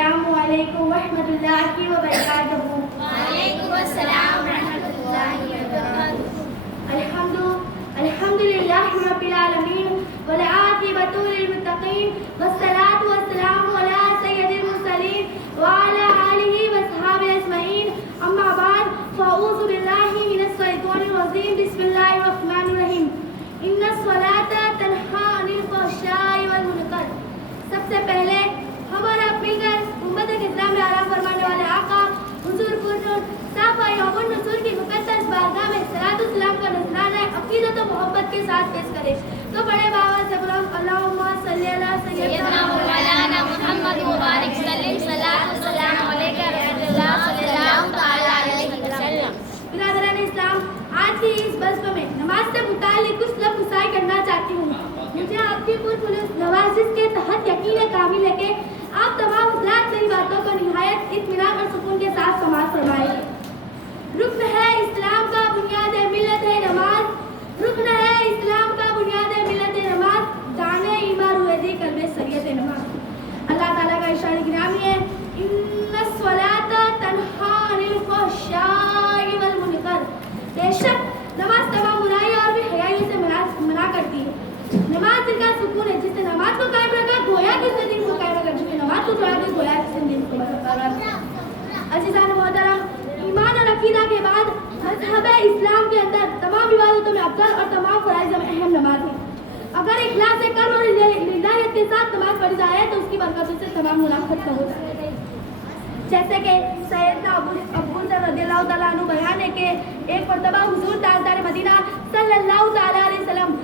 السلام علیکم ورحمۃ اللہ وبرکاتہ. وعلیکم السلام ورحمۃ اللہ وبرکاتہ. الحمد للہ رب العالمین والعاقبۃ للمتقین والصلاۃ والسلام علی سید المرسلین وعلی آلہ وصحبہ اجمعین. اما بعد فاعوذ باللہ من الشیطان الرجیم. بسم اللہ الرحمن الرحیم. ان الصلاۃ تنہی عن الفحشاء والمنکر. سب سے پہلے ہمارا مل کر امت اسلام میں آرام فرمانے والے آقا حضور پرنور صاحب یوم النصور کی مقدس بارگاہ میں صلاۃ السلام کا نذرانہ عقیدت و محبت کے ساتھ پیش کرے. تو بڑے بابا سے بولو اللہم صلی علی سیدنا مولانا محمد مبارک وسلم. صلاۃ والسلام علیک رسول اللہ صلی اللہ تعالی علیہ وسلم. برادران اسلام، آج کی اس بزم میں نماز سے متعلق کچھ لفظ گفتگو کرنا چاہتی ہوں. مجھے آپ کی پرخلوص نوازش کے تحت یقین کامل ہے کہ آپ تمام حضرات میری باتوں کو نہایت اطمینان اور سکون کے ساتھ سماعت فرمائیں گے. رکن ہے اسلام کا بنیاد ملت ہے نماز. رکن ہے اسلام کا بنیاد ملت نماز. جانے ایمان روئے دی قلب شریعت نماز. اللہ تعالیٰ کا ارشاد گرامی ہے ان الصلاۃ تنہی عن الفحشاء والمنکر. بے شک نماز تمام برائی اور بے حیائی سے منع کرتی ہے. نماز دل کا سکون ہے. جس نے نماز کو قائم رکھا گویا کہ اس نے دن کو قائم رکھا. جس نے نماز کو چھوڑا کے گویا کہ اس نے دن کو رکھا. عزیزان محترم، ایمان اور عقیدہ کے بعد مذہب اسلام کے اندر تمام عبادتوں میں افضل اور تمام فرائض میں اہم نماز ہے. اگر اخلاص قلب اور للہیت کے ساتھ نماز پڑھی جائے تو اس کی برکتوں سے تمام گناہ ختم ہو جاتے ہیں. جیسے کہ سیدنا ابو ذر رضی اللہ تعالیٰ عنہ بیان ہے کہ ایک مرتبہ حضور تاجدار مدینہ صلی اللہ تعالیٰ علیہ وسلم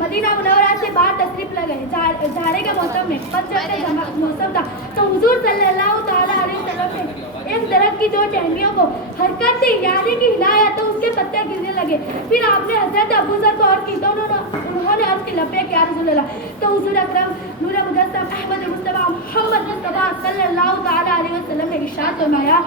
مدینہ منورہ سے باہر تشریف لے گئے جاڑے کے موسم میں. پتجھڑ کا موسم تھا تو حضور صلی اللہ تعالیٰ علیہ وسلم نے ایک درخت کی دو ٹہنیوں کو حرکت دی، یعنی کہ ہلایا تو اس کے پتے گرنے لگے. پھر آپ نے حضرت ابو ذر کو اور کی تو انہوں نے عرض کی لبیک یا رسول اللہ. تو حضور اکرم نور مجسم احمد مصطفیٰ محمد مصطفیٰ صلی اللہ تعالیٰ علیہ وسلم نے ارشاد فرمایا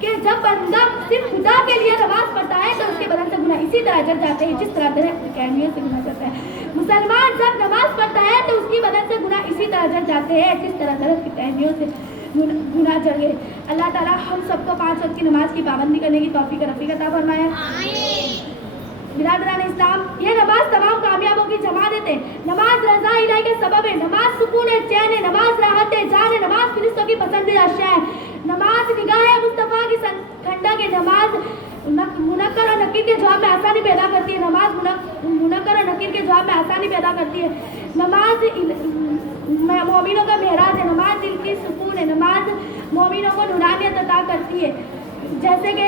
کہ جب بندہ صرف خدا کے لیے نماز پڑھتا ہے تو اس کے بدن سے گناہ اسی طرح جڑ جاتے ہیں جس طرح درخت کی ٹہنیوں سے گناہ جاتا ہے. مسلمان جب نماز پڑھتا ہے تو اس کی بدن سے گناہ اسی طرح جڑ جاتے ہیں جس طرح درخت کی ٹہنیوں سے گناہ جڑ گئے. اللہ تعالیٰ ہم سب کو 5 وقت کی نماز کی پابندی کرنے کی توفیق رفیق عطا فرمائے. برادران اسلام، یہ نماز تمام کامیابوں کی ضمانت ہے. نماز رضا الہی کا سبب ہے. نماز سکون ہے، چین ہے. نماز راحت ہے، جان ہے. نماز فرشتوں کی پسندیدہ شے ہے. نماز نگاہ مصطفیٰ کی ٹھنڈک ہے. نماز منکر اور نکیر کے جواب میں آسانی پیدا کرتی ہے. نماز منکر اور نکیر کے جواب میں آسانی پیدا کرتی ہے. نماز مومنوں کا معراج ہے. نماز دل کی سکون ہے. نماز مومنوں کو نورانیت عطا کرتی ہے. جیسے کہ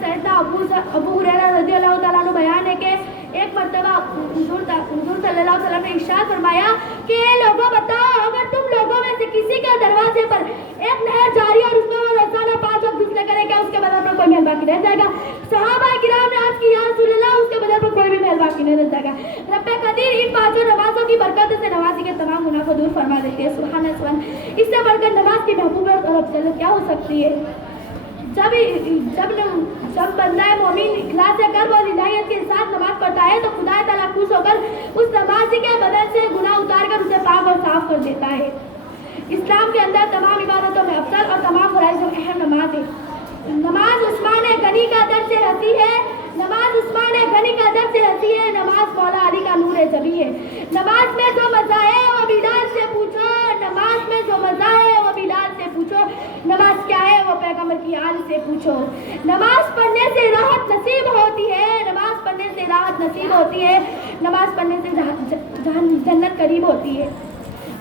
سیدنا ابو ہریرہ رضی اللہ تعالیٰ عنہ بیان ہے کہ ایک مرتبہ حضور صلی اللہ علیہ وسلم نے ارشاد فرمایا کہ اے لوگوں بتاؤ، اگر تم لوگوں میں سے کسی کے دروازے پر ایک نہر جاری اور اس میں وہ روزانہ 5 وقت غسل کرے کیا اس کے بدن پر کوئی میل باقی رہ جائے گا؟ صحابہ کرام نے عرض کی یا رسول اللہ اس کے بدن پر کوئی بھی میل باقی نہیں رہ جائے گا. رب قدیر ان 5 نمازوں کی برکت سے نمازی کے تمام گناہ کو دور فرما دیتے ہیں. سبحان اللہ. اس سے بڑھ کر نماز کی محبوبیت اور افضلیت کیا ہو سکتی ہے؟ جب بندہ مومن اخلاص قلب اور للہیت کے ساتھ نماز پڑھتا ہے تو خدا تعالیٰ خوش ہو کر اس نمازی کے بدن سے گناہ اتار کر اسے پاک اور صاف کر دیتا ہے. اسلام کے اندر تمام عبادتوں میں افضل اور تمام فرائض میں اہم نماز ہے. نماز عثمان غنی کا درس ہنسی ہے. نماز عثمان غنی کا درس ہنسی ہے. نماز مولا علی کا نور جبی ہے. نماز میں جو مزہ ہے وہ بلال سے پوچھو. نماز میں جو مزہ ہے وہ بلال سے پوچھو. نماز کیا ہے وہ پیغمبر کی آل سے پوچھو. نماز پڑھنے سے راحت نصیب ہوتی ہے. نماز پڑھنے سے راحت نصیب ہوتی ہے. نماز پڑھنے سے جنت قریب ہوتی ہے.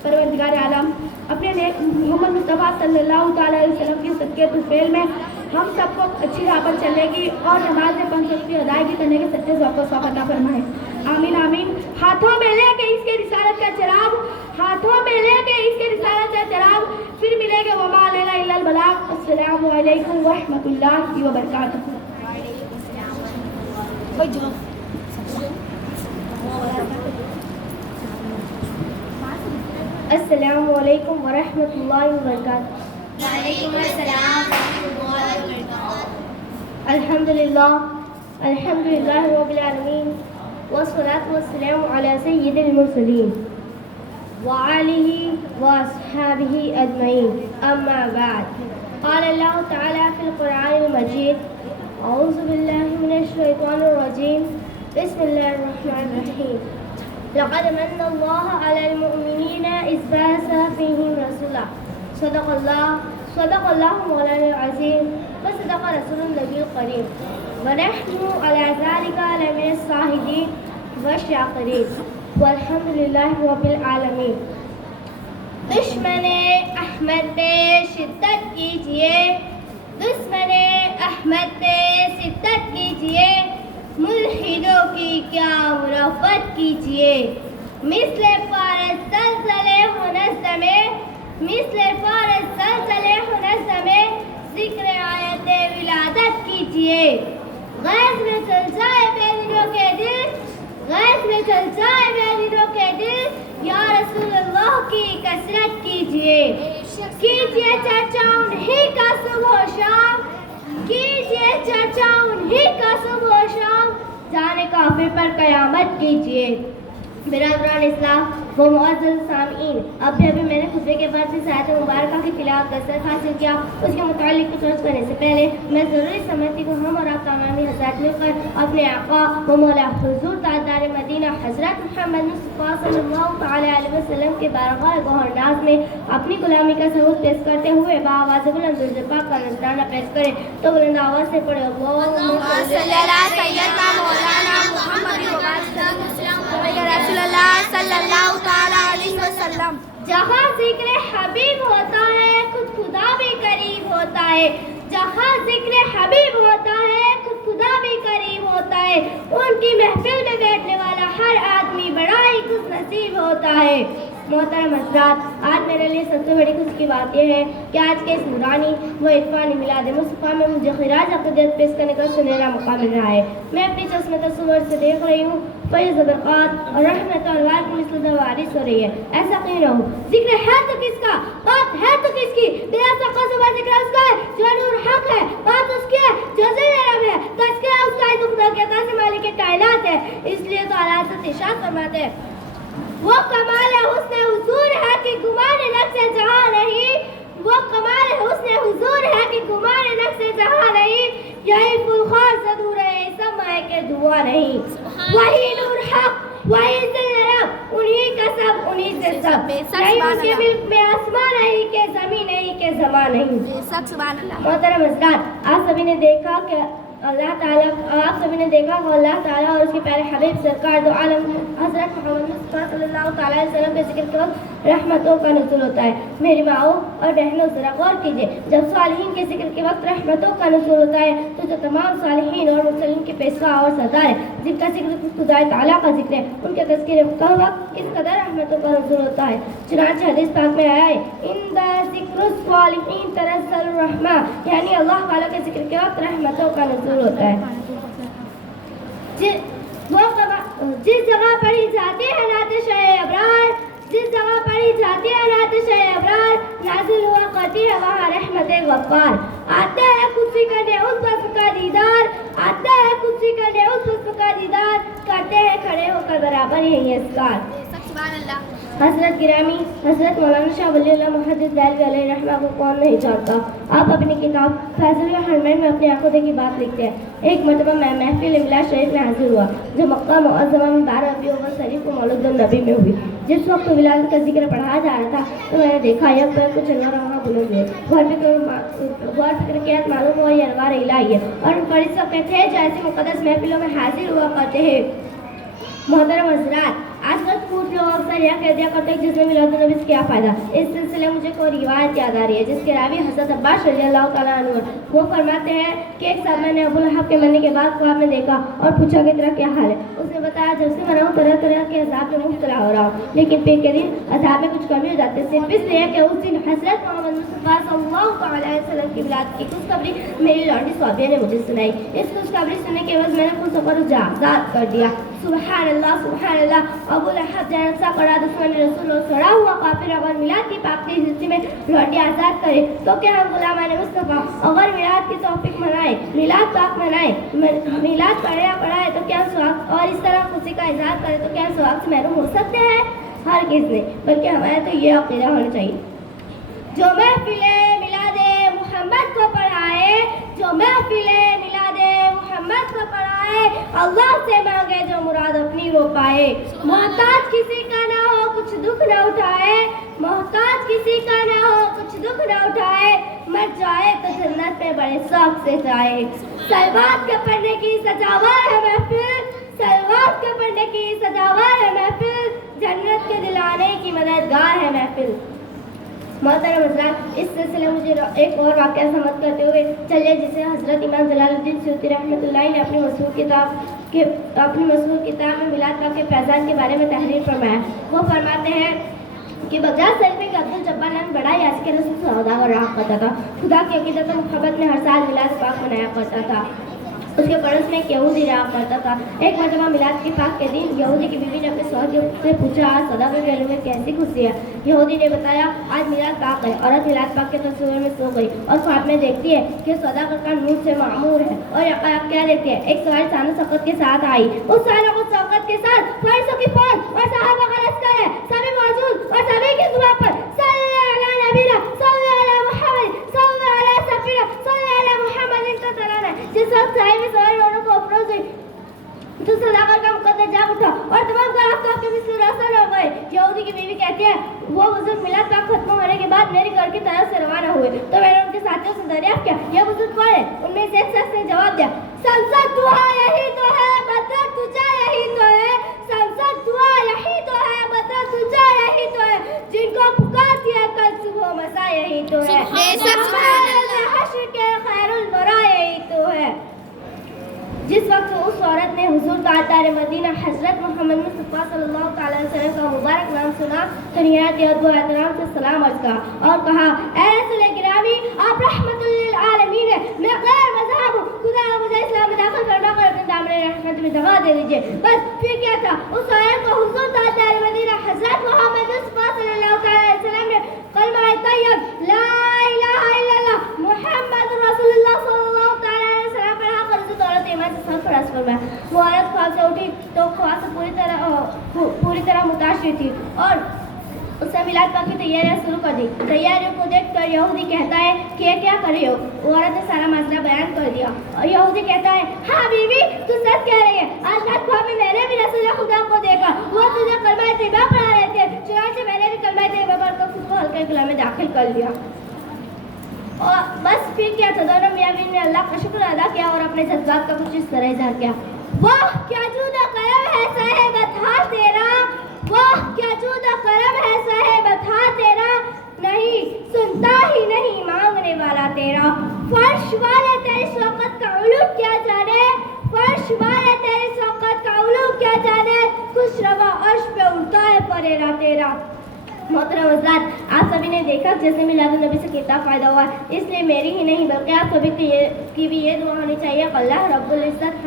پروردگار عالم اپنے محمد مصطفیٰ صلی اللہ تعالیٰ علیہ وسلم کی صدقے طفیل میں ہم سب کو اچھی راہ پر چلنے کی اور نماز 5 وقت کی ادائیگی کرنے کے سچے ذوق و شوق عطا فرمائے. آمین آمین. ہاتھوں میں لے کے اس کے رسالت کا چراغ، ہاتھوں میں لے کے اس کے رسالت کا چراغ، پھر ملے گا وما علینا الا البلاغ. السلام علیکم ورحمۃ اللہ وبرکاتہ. السلام علیکم ورحمۃ اللہ وبرکاتہ. وعلیکم السلام ورحمۃ اللہ وبرکاتہ. الحمد للہ رب العالمین والصلاۃ والسلام علی سید المرسلین. وآله وأصحابه أجمعين أما بعد قال الله تعالى في القرآن المجيد أعوذ بالله من الشيطان الرجيم بسم الله الرحمن الرحيم لقد من الله على المؤمنين إذ بعث فيهم رسولا صدق الله مولانا العظيم وصدق رسول النبي الكريم ونحن على ذلك لمن الشاهدين والشاكرين والحمد لله رب العالمین. دشمن احمد پہ شدت کیجیے، دشمن احمد پہ شدت کیجیے، ملحدوں کی کیا مرافت کیجیے. مثل فارس زلزلے ہنس میں، مثل فارس زلزلے ہنس میں ذکر آیت ولادت کیجیے. غیظ میں چل جائے بے دلوں کے دل، غیظ میں چل جائے بے دلوں کے دل، یا رسول اللہ کی کثرت کیجیے. کیجیے چرچا انہی کا صبح و شام، کیجیے چرچا انہی کا صبح و شام، جانے کافر پر قیامت کیجیے. برادران اسلام و معزز سامعین، ابھی میں نے خطبے کے بعد جس آیت مبارکہ کی تلاوت کا سبق حاصل کیا، اس کے متعلق کچھ عرض کرنے سے پہلے میں ضروری سمجھتی ہوں ہم اور آپ تمامی حضرات مل کر اپنے آقا و مولا حضور تاجدار مدینہ حضرت محمد مصطفیٰ صلی اللہ تعالی علیہ وسلم کے بارگاہ گوہر ناز میں اپنی غلامی کا ثبوت پیش کرتے ہوئے باآواز بلند پاک کا نذرانہ پیش کریں. تو بلند آواز سے پڑھے اللہم صلی علی سیدنا مولانا محمد رسول اللہ صلی اللہ تعالی علیہ وسلم. جہاں ذکر حبیب ہوتا ہے خود خدا بھی قریب ہوتا ہے، جہاں ذکر حبیب ہوتا ہے خود خدا بھی قریب ہوتا ہے. ان کی محفل میں بیٹھنے والا ہر آدمی بڑا ہی خوش نصیب ہوتا ہے. محترم حضرات، آج میرے لیے سب سے بڑی خوشی کی بات یہ ہے کہ آج کے اس نورانی و عرفانی میلاد مصطفیٰ میں مجھے خراج عقیدت پیش کرنے کا سنہرا موقع مل رہا ہے. میں اپنی چشم تصور سے دیکھ رہی ہوں فیض برکات اور رحمت اور وار کی مثل بارش ہو رہی ہے. ایسا کہیں نہ ہو. ذکر ہے تو کس کا، بات ہے تو کس کی، بلا سقا صبح ذکر اس کا ہے جو نور حق ہے، بات اس کی ہے جو ذل رب ہے، تذکرہ اس کا ہے جو خدا کے عطا سے مالک کائنات ہے. اس لیے تو اعلیٰ حضرت ارشاد فرماتے ہیں وہ کمال حسن حضور ہے کہ گمان نقش جہاں نہیں، وہ کمال حسن حضور ہے کہ گمان نقش جہاں نہیں، یہی فلخار صدور ہے سب ہے کہ دعا نہیں. وہی نور حق، وہی ذل رب، انہی کا سب انہی سے سب، نہیں ان کے ملک میں آسمان نہیں کہ زمین نہیں کہ زمان نہیں. محترم حضرات، آپ سبھی نے دیکھا کہ اللہ تعالیٰ اور اس کے پیارے حبیب سرکار دو عالم حضرت محمد مصطفیٰ صلی اللہ تعالیٰ علیہ وسلم کے ذکر کے وقت رحمتوں کا نزول ہوتا ہے. میری ماؤں اور بہنوں ذرا غور کیجیے، جب صالحین کے ذکر کے وقت رحمتوں کا نزول ہوتا ہے تو جو تمام صالحین اور مرسلین کے پیشوا اور سردار ہیں جن کا ذکر خدا تعالیٰ کا ذکر ہے، ان کے تذکرے کا وقت کس قدر رحمتوں کا نزول ہوتا ہے. چنانچہ حدیث پاک میں آیا ہے عند ذکر الصالحین تنزل الرحمہ، یعنی اللہ تعالیٰ کے ذکر کے وقت رحمتوں کا نزول ہوتا ہے. جس جگہ پڑھی جاتی ہے نعت شاہ ابرار، جس جگہ پڑھی جاتی ہے نعت شاہ ابرار، نازل ہوا کرتی ہے وہاں رحمت غفار. آتے ہیں قدسی کرنے اس وقت کا دیدار، آتے ہیں قدسی کرنے اس وقت کا دیدار، کرتے ہیں کھڑے ہو کر برابر یہی اذکار. حضرت گرامی حضرت مولانا شاہ ولی اللہ محدث دہلوی علیہ رحمہ کو کون نہیں جانتا. آپ اپنی کتاب فیضل الحرمین میں اپنی آنکھوں دیکھی بات لکھتے ہیں. ایک مرتبہ میں محفل میلاد شریف میں حاضر ہوا جو مکہ معظمہ میں 12 ربیع الاول شریف کو مولود النبی میں ہوئی. جس وقت ولادت کا ذکر پڑھایا جا رہا تھا تو میں نے دیکھا یک پر کچھ انوار وہاں بلند ہوئے. غور فکر کیا معلوم ہوا یہ انوار الہی ہے اور ان فرشتوں سب تھے جو ایسی مقدس محفلوں میں حاضر ہوا کرتے ہیں. محترم حضرات، آج کل کچھ لوگ اکثر یہ کہہ دیا کرتے ہیں جس میں میلاد النبی سے کیا فائدہ. اس سلسلے مجھے کوئی روایت یاد آ رہی ہے جس کے راوی حضرت عباس رضی اللہ تعالیٰ عنہ وہ فرماتے ہیں کہ ایک سال میں نے ابو لہب کے مرنے کے بعد خواب میں دیکھا اور پوچھا کہ تیرا کیا حال ہے. اس نے بتایا جب سے مرا ہوں طرح طرح کے عذاب میں مبتلا ہو رہا ہوں، لیکن پھر کے دن عذاب میں کچھ کمی ہو جاتی ہے، صرف اس لیے کہ اس دن حضرت محمد مصطفیٰ صلی اللہ علیہ وسلم کی ولادت کی خوشخبری میری لونڈی صوفیہ نے مجھے سنائی. اس خوشخبری سننے کے بعد میں نے خود سفر آزاد کر دیا. سبحان اللہ سبحان اللہ. ابو لہب جیسا بڑا دشمن رسول اور سڑا ہوا کافر اگر میلاد کی پاک ہستی میں لوٹی آزاد کرے تو کیا ہم غلامان مصطفیٰ اگر میلاد کی توفیق منائے، میلاد پاک منائے، میلاد پڑھائے تو کیا سواگ اور اس طرح خوشی کا اظہار کرے تو کیا سواگ سے محروم ہو سکتے ہیں؟ ہرگز نہیں، بلکہ ہمارا تو یہ عقیدہ ہونا چاہیے جو محفل میلاد محمد کو پڑھائے، جو محفل میلاد محمد کو پڑھائے، اللہ سے مانگے جو مراد اپنی وہ پائے، محتاج کسی کا نہ ہو کچھ دکھ نہ اٹھائے، محتاج کسی کا نہ ہو کچھ دکھ نہ اٹھائے، مر جائے تو جنت میں بڑے شوق سے جائے۔ سلوات کے پڑھنے کی سجاوٹ ہے محفل، سلوات کے پڑھنے کی سجاوٹ ہے محفل، جنت کے دلانے کی مددگار ہے محفل۔ محترم حضرات، اس سلسلے مجھے ایک اور واقعہ سمجھ کرتے ہوئے چلیے جسے حضرت امام جلال الدین سیوطی رحمۃ اللہ نے اپنی مشہور کتاب میں میلاد پاک کے فیضان کے بارے میں تحریر فرمایا۔ وہ فرماتے ہیں کہ بغداد شریف میں عبد الجبار نام بڑا عاشق رسول سوداگر رہا کرتا تھا، خدا کی عقیدت و محبت میں ہر سال میلاد پاک منایا کرتا تھا۔ اس کے پڑوس میں ایک یہودی رہا کرتا تھا۔ ایک مرتبہ میلاد کے پاک کے دن یہودی کی بیوی نے اپنے شوہر سے پوچھا، آج صدقہ کے گھر میں کیسی خوشی ہے؟ یہودی نے بتایا، آج میلاد پاک ہے۔ عورت میلاد پاک کے تصور میں سو گئی اور خواب میں دیکھتی ہے کہ صدقہ کا نور سے معمور ہے، اور یقین کیا دیکھتی ہے، ایک سواری سانو شوکت کے ساتھ آئی۔ اس سانو شوکت کے ساتھ فارسوں کی فوج اور صحابہ کا لشکر ہے، سبھی موجود اور سبھی کی زبان پر صلی علی نبینا، صلی علی محمد، صلی علی سفینا، صلی علی محمد کا ترانہ ہے۔ جس وقت صحیح میں سواری والوں کو افروز ہوئی تو صداقت کا مقدر جاگ اٹھا اور تمام کا آفتاب کے مثل روشن ہو گئے۔ یہودی کی بیوی کہتی ہے، وہ بزرگ میلاد پاک ختم ہونے کے بعد میرے گھر کی طرف سے روانہ ہوئے تو میں نے ان کے ساتھیوں سے دریافت کیا، یہ بزرگ کون ہے؟ ان میں سے ایک شخص نے جواب دیا، سنسد دعا یہی تو ہے، بدر تجا یہی تو ہے، سنسد دعا یہی تو ہے، بدر تجا یہی تو ہے، جن کو پکارتی ہے کل صبح مسا یہی تو ہے، حشر کے خیر الورا یہی تو ہے۔ جس وقت اس عورت نے حضور تاجدار مدینہ حضرت محمد مصطفیٰ صلی اللہ تعالی وسلم کا مبارک نام سنا تو نہایت ادب و احترام سے سلام عرض کہا اور کہا، اے رسول گرامی، آپ رحمت للعالمین ہیں، میں غیر مذہب ہوں، خدا مجھے اسلام میں داخل کرنا کر اپنے دامن رحمت میں دبا دے دیجیے۔ بس پھر کیا تھا، اس عورت کو حضور تاجدار مدینہ حضرت محمد مصطفیٰ صلی اللہ تعالی وسلم نے کلمہ طیب لا الہ الا اللہ محمد رسول اللہ صلی اللہ تعالی علیہ وسلم پڑھا کر اس عورت ایمان سے سر فراز فرمایا۔ وہ عورت خواب سے اٹھی تو خواب سے پوری طرح متاثر تھی اور اس نے میلاد پاک کی تیاریاں شروع کر دی۔ تیاریوں کو دیکھ کر یہودی کہتا ہے کہ یہ کیا کر رہی ہو؟ وہ عورت نے سارا مسئلہ بیان کر دیا اور یہودی کہتا ہے، ہاں بیوی تو سچ کہہ رہی ہے، آج رات خواب میں میں نے بھی رسول خدا کو دیکھا، وہ تجھے کلمہ طیبہ پڑھا رہے تھے، چنانچہ میں نے بھی کلمہ طیبہ پڑھ کر خود کو ہلکے گلے میں داخل کر لیا۔ اور بس پھر کیا تھا، دونوں میاں بیوی نے اللہ کا شکر ادا کیا اور اپنے جذبات کا کچھ اس طرح اظہار کیا، واہ کیا جود و کرم ہے صاحب عطا تیرا، واہ کیا جود و کرم ہے صاحب عطا تیرا، نہیں سنتا ہی نہیں مانگنے والا تیرا، فرش والے تیری شوکت کا علوم کیا جانے، فرش والے تیری شوکت کا علوم کیا جانے، خوش روا عرش پہ اڑتا ہے پریرا تیرا۔ محترم حضرات، آپ سبھی نے دیکھا جیسے میلاد النبی سے کتنا فائدہ ہوا ہے، اس لیے میری ہی نہیں بلکہ آپ سبھی کی بھی یہ دعا ہونی چاہیے کہ اللہ رب العزت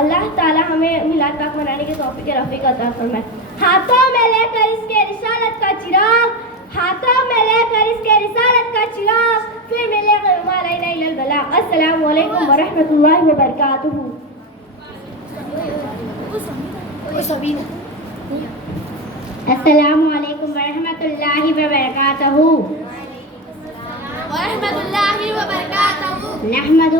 اللہ تعالیٰ ہمیں میلاد پاک منانے کے توفیق رفیق عطا فرمائے۔ ہاتھوں میں لے کر اس کے رسالت کا چراغ، ہاتھوں میں لے کر اس کے رسالت کا چراغ، پھر ملے گا وما علینا الا البلاغ۔ السلام علیکم ورحمۃ اللہ وبرکاتہ۔ السلام علیکم ورحمۃ اللہ وبرکاتہ۔ ورحمۃ اللہ وبرکاتہ۔ نحمد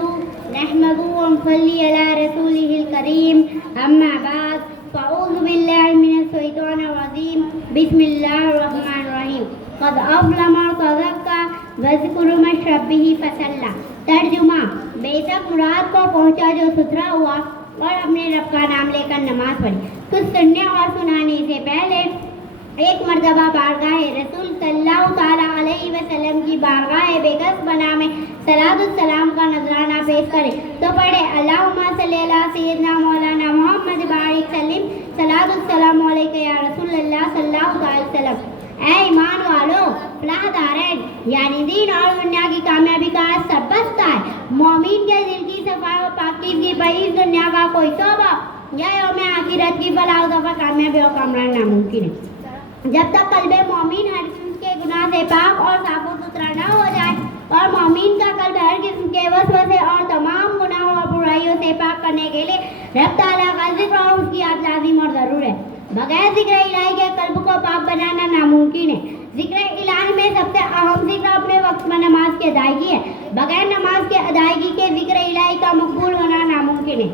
ونصلی علی رسولہ الکریم، اما بعد فاعوذ باللہ من الشیطان الرجیم، بسم اللہ الرحمن الرحیم، قد افلح من تزکیٰ وذکر اسم ربہ فصلی۔ ترجمہ، بے شک مراد کو پہنچا جو ستھرا ہوا اور اپنے رب کا نام لے کر نماز پڑھی۔ کچھ سننے اور سنانے سے پہلے ایک مرتبہ بارگاہ رسول صلی اللہ تعالیٰ علیہ وسلم کی بارگاہ بیگس بنا میں صلاۃ السلام کا نذرانہ پیش کرے تو پڑھے، اللہم صلی علی سیدنا مولانا محمد بارک سلم، صلاۃ السلام علیک یا رسول اللہ صلی اللہ علیہ وسلم۔ اے ایمان والو، فلاح دارین یعنی دین اور دنیا کی کامیابی کا سب بستا ہے۔ مومن کے دل کی صفائی و پاکیزگی پر اس دنیا کا کوئی شعبہ یا یوم آخرت کی فلاح و دفع کامیابی و کامران ناممکن ہے۔ جب تک قلب مومن ہر قسم کے گناہ سے پاک اور صاف و ستھرا نہ ہو جائے اور مومن کا قلب ہر قسم کے وسوسے اور تمام گناہوں اور برائیوں سے پاک کرنے کے لیے رب تعالیٰ کا ذکر اور اس کی یاد لازم اور ضرور ہے۔ بغیر ذکر الہی کے قلب کو پاک میں سب سے اہم ذکر اپنے وقت میں نماز کی ادائیگی ہے. بغیر نماز کی ادائیگی کے ذکر الہی کا مقبول ہونا ناممکن ہے.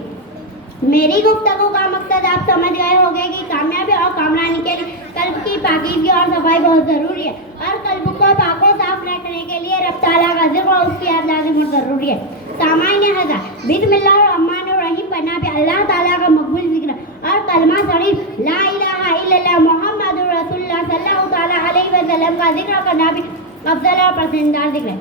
میری گفتگو کا مقصد آپ سمجھ گئے ہوں گے کہ کامیابی اور کامرانی کے لیے قلب کی پاکیزگی اور صفائی بہت ضروری ہے, اور قلب کو پاک و صاف رکھنے کے لیے رب تعالیٰ کا ذکر اور اس کی یاد لازم اور ضروری ہے. سامعین حضرات, بسم اللہ الرحمن الرحیم پڑھنا بھی اللہ تعالیٰ کا مقبول ذکر ہے اور کلمہ شریف لا الہ الا اللہ محمد رسول اللہ صلی اللہ تعالیٰ علیہ وسلم کا ذکر کرنا بھی افضل اور پسندیدہ ذکر ہے.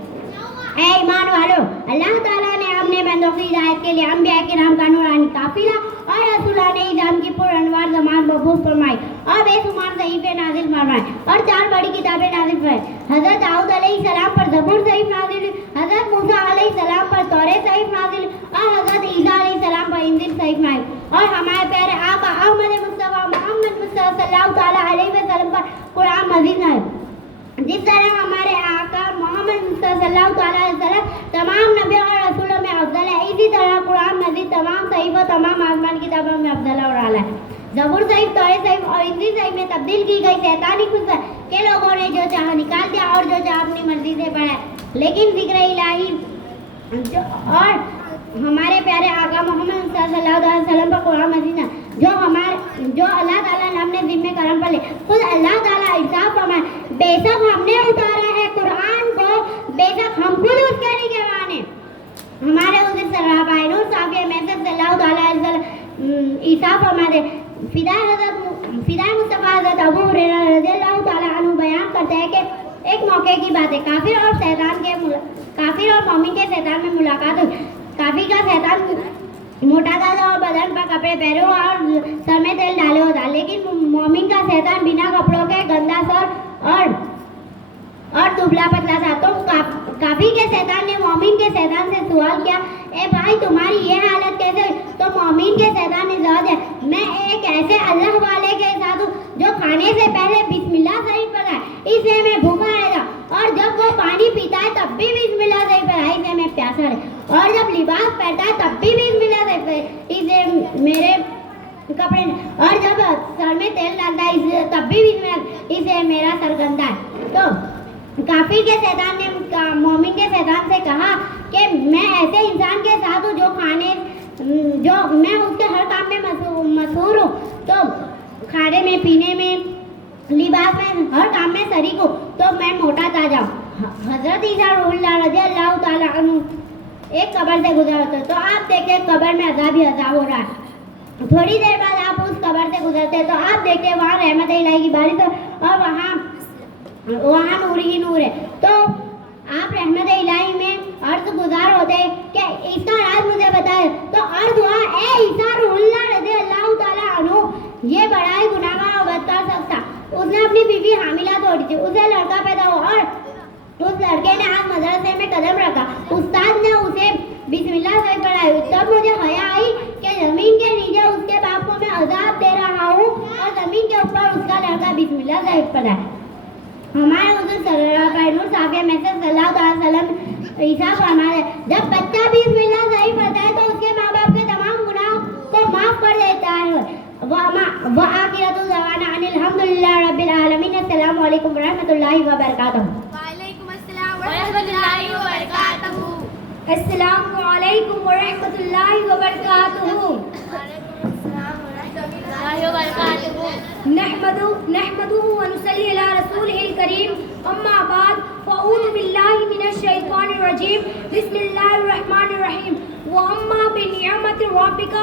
اے ایمان والو, اللہ تعالیٰ نے اپنے بندوں کی ہدایت کے لیے انبیاء کرام کا نورانی قافلہ اور رسولان اعظام کی پر انوار زمان مبعوث فرمائی اور بے شمار صحیفے نازل فرمائے اور 4 بڑی کتابیں نازل فرمائے. حضرت داؤد علیہ السلام پر زبور صحیف نازل ہوئی, حضرت موسیٰ علیہ السلام پر توریت صحیف نازل اور حضرت عیسیٰ علیہ السلام پر انجیل صحیف نازل, اور ہمارے پیارے آقا احمد مصطفیٰ محمد مصطفیٰ صلی اللہ تعالیٰ علیہ وسلم پر قرآن مجید نازل. جس طرح ہمارے آقا محمد مصطفیٰ صلی اللہ تعالیٰ علیہ وسلم تمام نبی اور رسولوں میں افضل ہے, اسی طرح قرآن مجید تمام صحیح و تمام آسمان کتابوں میں افضل اور اعلیٰ ہے. زبور صحیح, توریت صحیح اور انجیل صحیح میں تبدیل کی گئی شیطانی خصوصیات کے لوگوں نے جو چاہا نکال دیا اور جو چاہا اپنی مرضی سے پڑھا, لیکن ذکر الہی اور ہمارے پیارے آقا محمد صلی اللہ علیہ وسلم پر قرآن مجید جو اللہ تعالیٰ نے اپنے ذمہ کرم پر لے, خود اللہ تعالیٰ ارشاد فرمائے, بے شک ہم نے اتارا ہے قرآن کو, بے شک ہم خود اس کے نگہبان ہیں. ہمارے حضور صحابہ نور صافیہ محمد صلی اللہ تعالیٰ علیہ وسلم ارشاد فرماتے, فدائے مصطفیٰ حضرت ابو ہریرہ رضی اللہ تعالیٰ عنہ بیان کرتے ہیں کہ ایک موقع کی بات ہے, کافر اور مومن کے شیطان میں ملاقات ہوئی. کافر کا شیطان موٹا تھا اور بدن پر کپڑے پہنے اور سر میں تیل ڈالے ہوتا, لیکن مومن کا شیطان بنا کپڑوں کے گندا سر اور دبلا پتلا تھا. تو کافر کے شیطان نے مومن کے شیطان سے سوال کیا, اے بھائی تمہاری یہ حالت کیسے ہوئی؟ تو مومن کے شیطان نے جواب دیا, میں ایک ایسے اللہ والے کے ساتھ ہوں جو کھانے سے پہلے بسم اللہ شریف پڑھتا ہے, اس لیے میں بھوکا رہتا, اور جب وہ پانی پیتا ہے تب بھی بسم اللہ شریف پڑھتا ہے, اس لیے میں پیاسا رہتا, اور جب لباس پہنتا ہے تب بھی بسم اللہ شریف پڑھتا ہے, اس لیے میرے کپڑے, اور جب سر میں تیل ڈالتا ہے تب بھی بسم اللہ, اس لیے میرا سر گندا ہے. تو کافر کے شیطان نے مومن کے شیطان سے کہا کہ میں ایسے انسان کے ساتھ ہوں جو میں اس کے ہر کام میں مشہور ہوں, تو کھانے میں, پینے میں, لباس میں, ہر کام میں شریک ہوں, تو میں موٹا تازہ ہوں. حضرت عیسیٰ روح اللہ رضی اللہ تعالیٰ عنہ ایک قبر سے گزر ہوتے, تو آپ دیکھیں قبر میں عذاب ہی عذاب ہو رہا ہے. تھوڑی دیر بعد آپ اس قبر سے گزرتے تو آپ دیکھتے وہاں رحمت الہی کی بارش ہو اور وہاں نور ہی نور ہے. تو آپ رحمت الہی میں عرض گزار ہوتے کہ اس کا راز مجھے بتائے, تو عرض ہوا, اے عیسیٰ روح اللہ رضی اللہ تعالیٰ عنہ, یہ بڑا ہی گناہگار اور بدکار شخص تھا. اس نے اپنی بیوی حاملہ توڑی تھی, اسے لڑکا پیدا ہوا اور اس لڑکے نے آج مدرسے میں قدم رکھا, استاد نے اسے بسم اللہ سے پڑھائی, تب مجھے حیا آئی کہ زمین کے نیچے اس کے باپ کو میں عذاب دے رہا ہوں اور زمین کے اوپر اس کا لڑکا بسم اللہ سے پڑھا ہے. ہمارے حضور صلی اللہ علیہ وسلم صلی اللہ علیہ وسلم عیسیٰ فرماتے ہیں, جب بچہ بسم اللہ صحیح پڑھتا ہے تو اس کے ماں باپ کے تمام گناہوں کو معاف کر دیتا ہے. وآخرۃ دعوانا ان الحمدللہ رب العالمین. السلام علیکم ورحمۃ اللہ وبرکاتہ. وعلیکم السلام ورحمۃ اللہ وبرکاتہ. السلام علیکم ورحمۃ اللہ وبرکاتہ. نحمده ونصلي على رسوله الكريم اما بعد فاعوذ بالله من الشيطان الرجيم بسم الله الرحمن الرحيم واما بنعمت ربك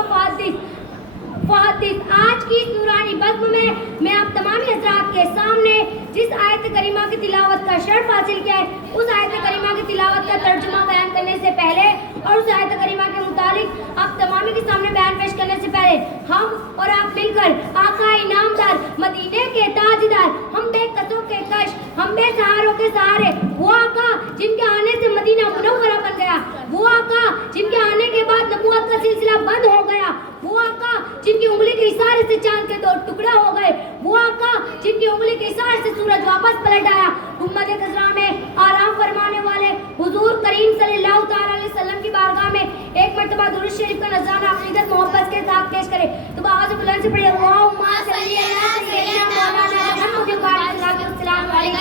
فحدث. آج کی نورانی بزم میں آپ تمام حضرات کے سامنے جس آیت کریمہ کی تلاوت کا شرف حاصل کیا ہے, اس آیت کریمہ کی تلاوت کا ترجمہ بیان کرنے سے پہلے اور اس آیت کریمہ کے متعلق آپ تمامی کے سامنے بیان پیش کرنے سے پہلے ہم اور آپ مل کر آقا انعامدار, مدینے کے تاجدار, ہم بے کسوں کے کش, ہم بے سہاروں کے سہارے, وہ آقا جن کے آنے سے مدینہ منورہ بن گیا, وہ آقا جن کے آنے کے بعد نبوت کا سلسلہ بند ہو گیا, وہ آقا جن کی انگلی کے اشارے سے چاند کے 2 ٹکڑے ہو گئے, وہ آقا جن کی انگلی کے اشارے سے سورج واپس پلٹ آیا. امت خزرہ میں آرام فرمانے والے حضور کریم صلی اللہ تعالیٰ علیہ وسلم کی بارگاہ میں ایک مرتبہ درود شریف کا نذرانہ عقیدت محبت کے ساتھ پیش کرے. تو آواز بلند سے پڑھیے, اللہم صلی علی سیدنا مولانا محمد و علیہ السلام علیکم.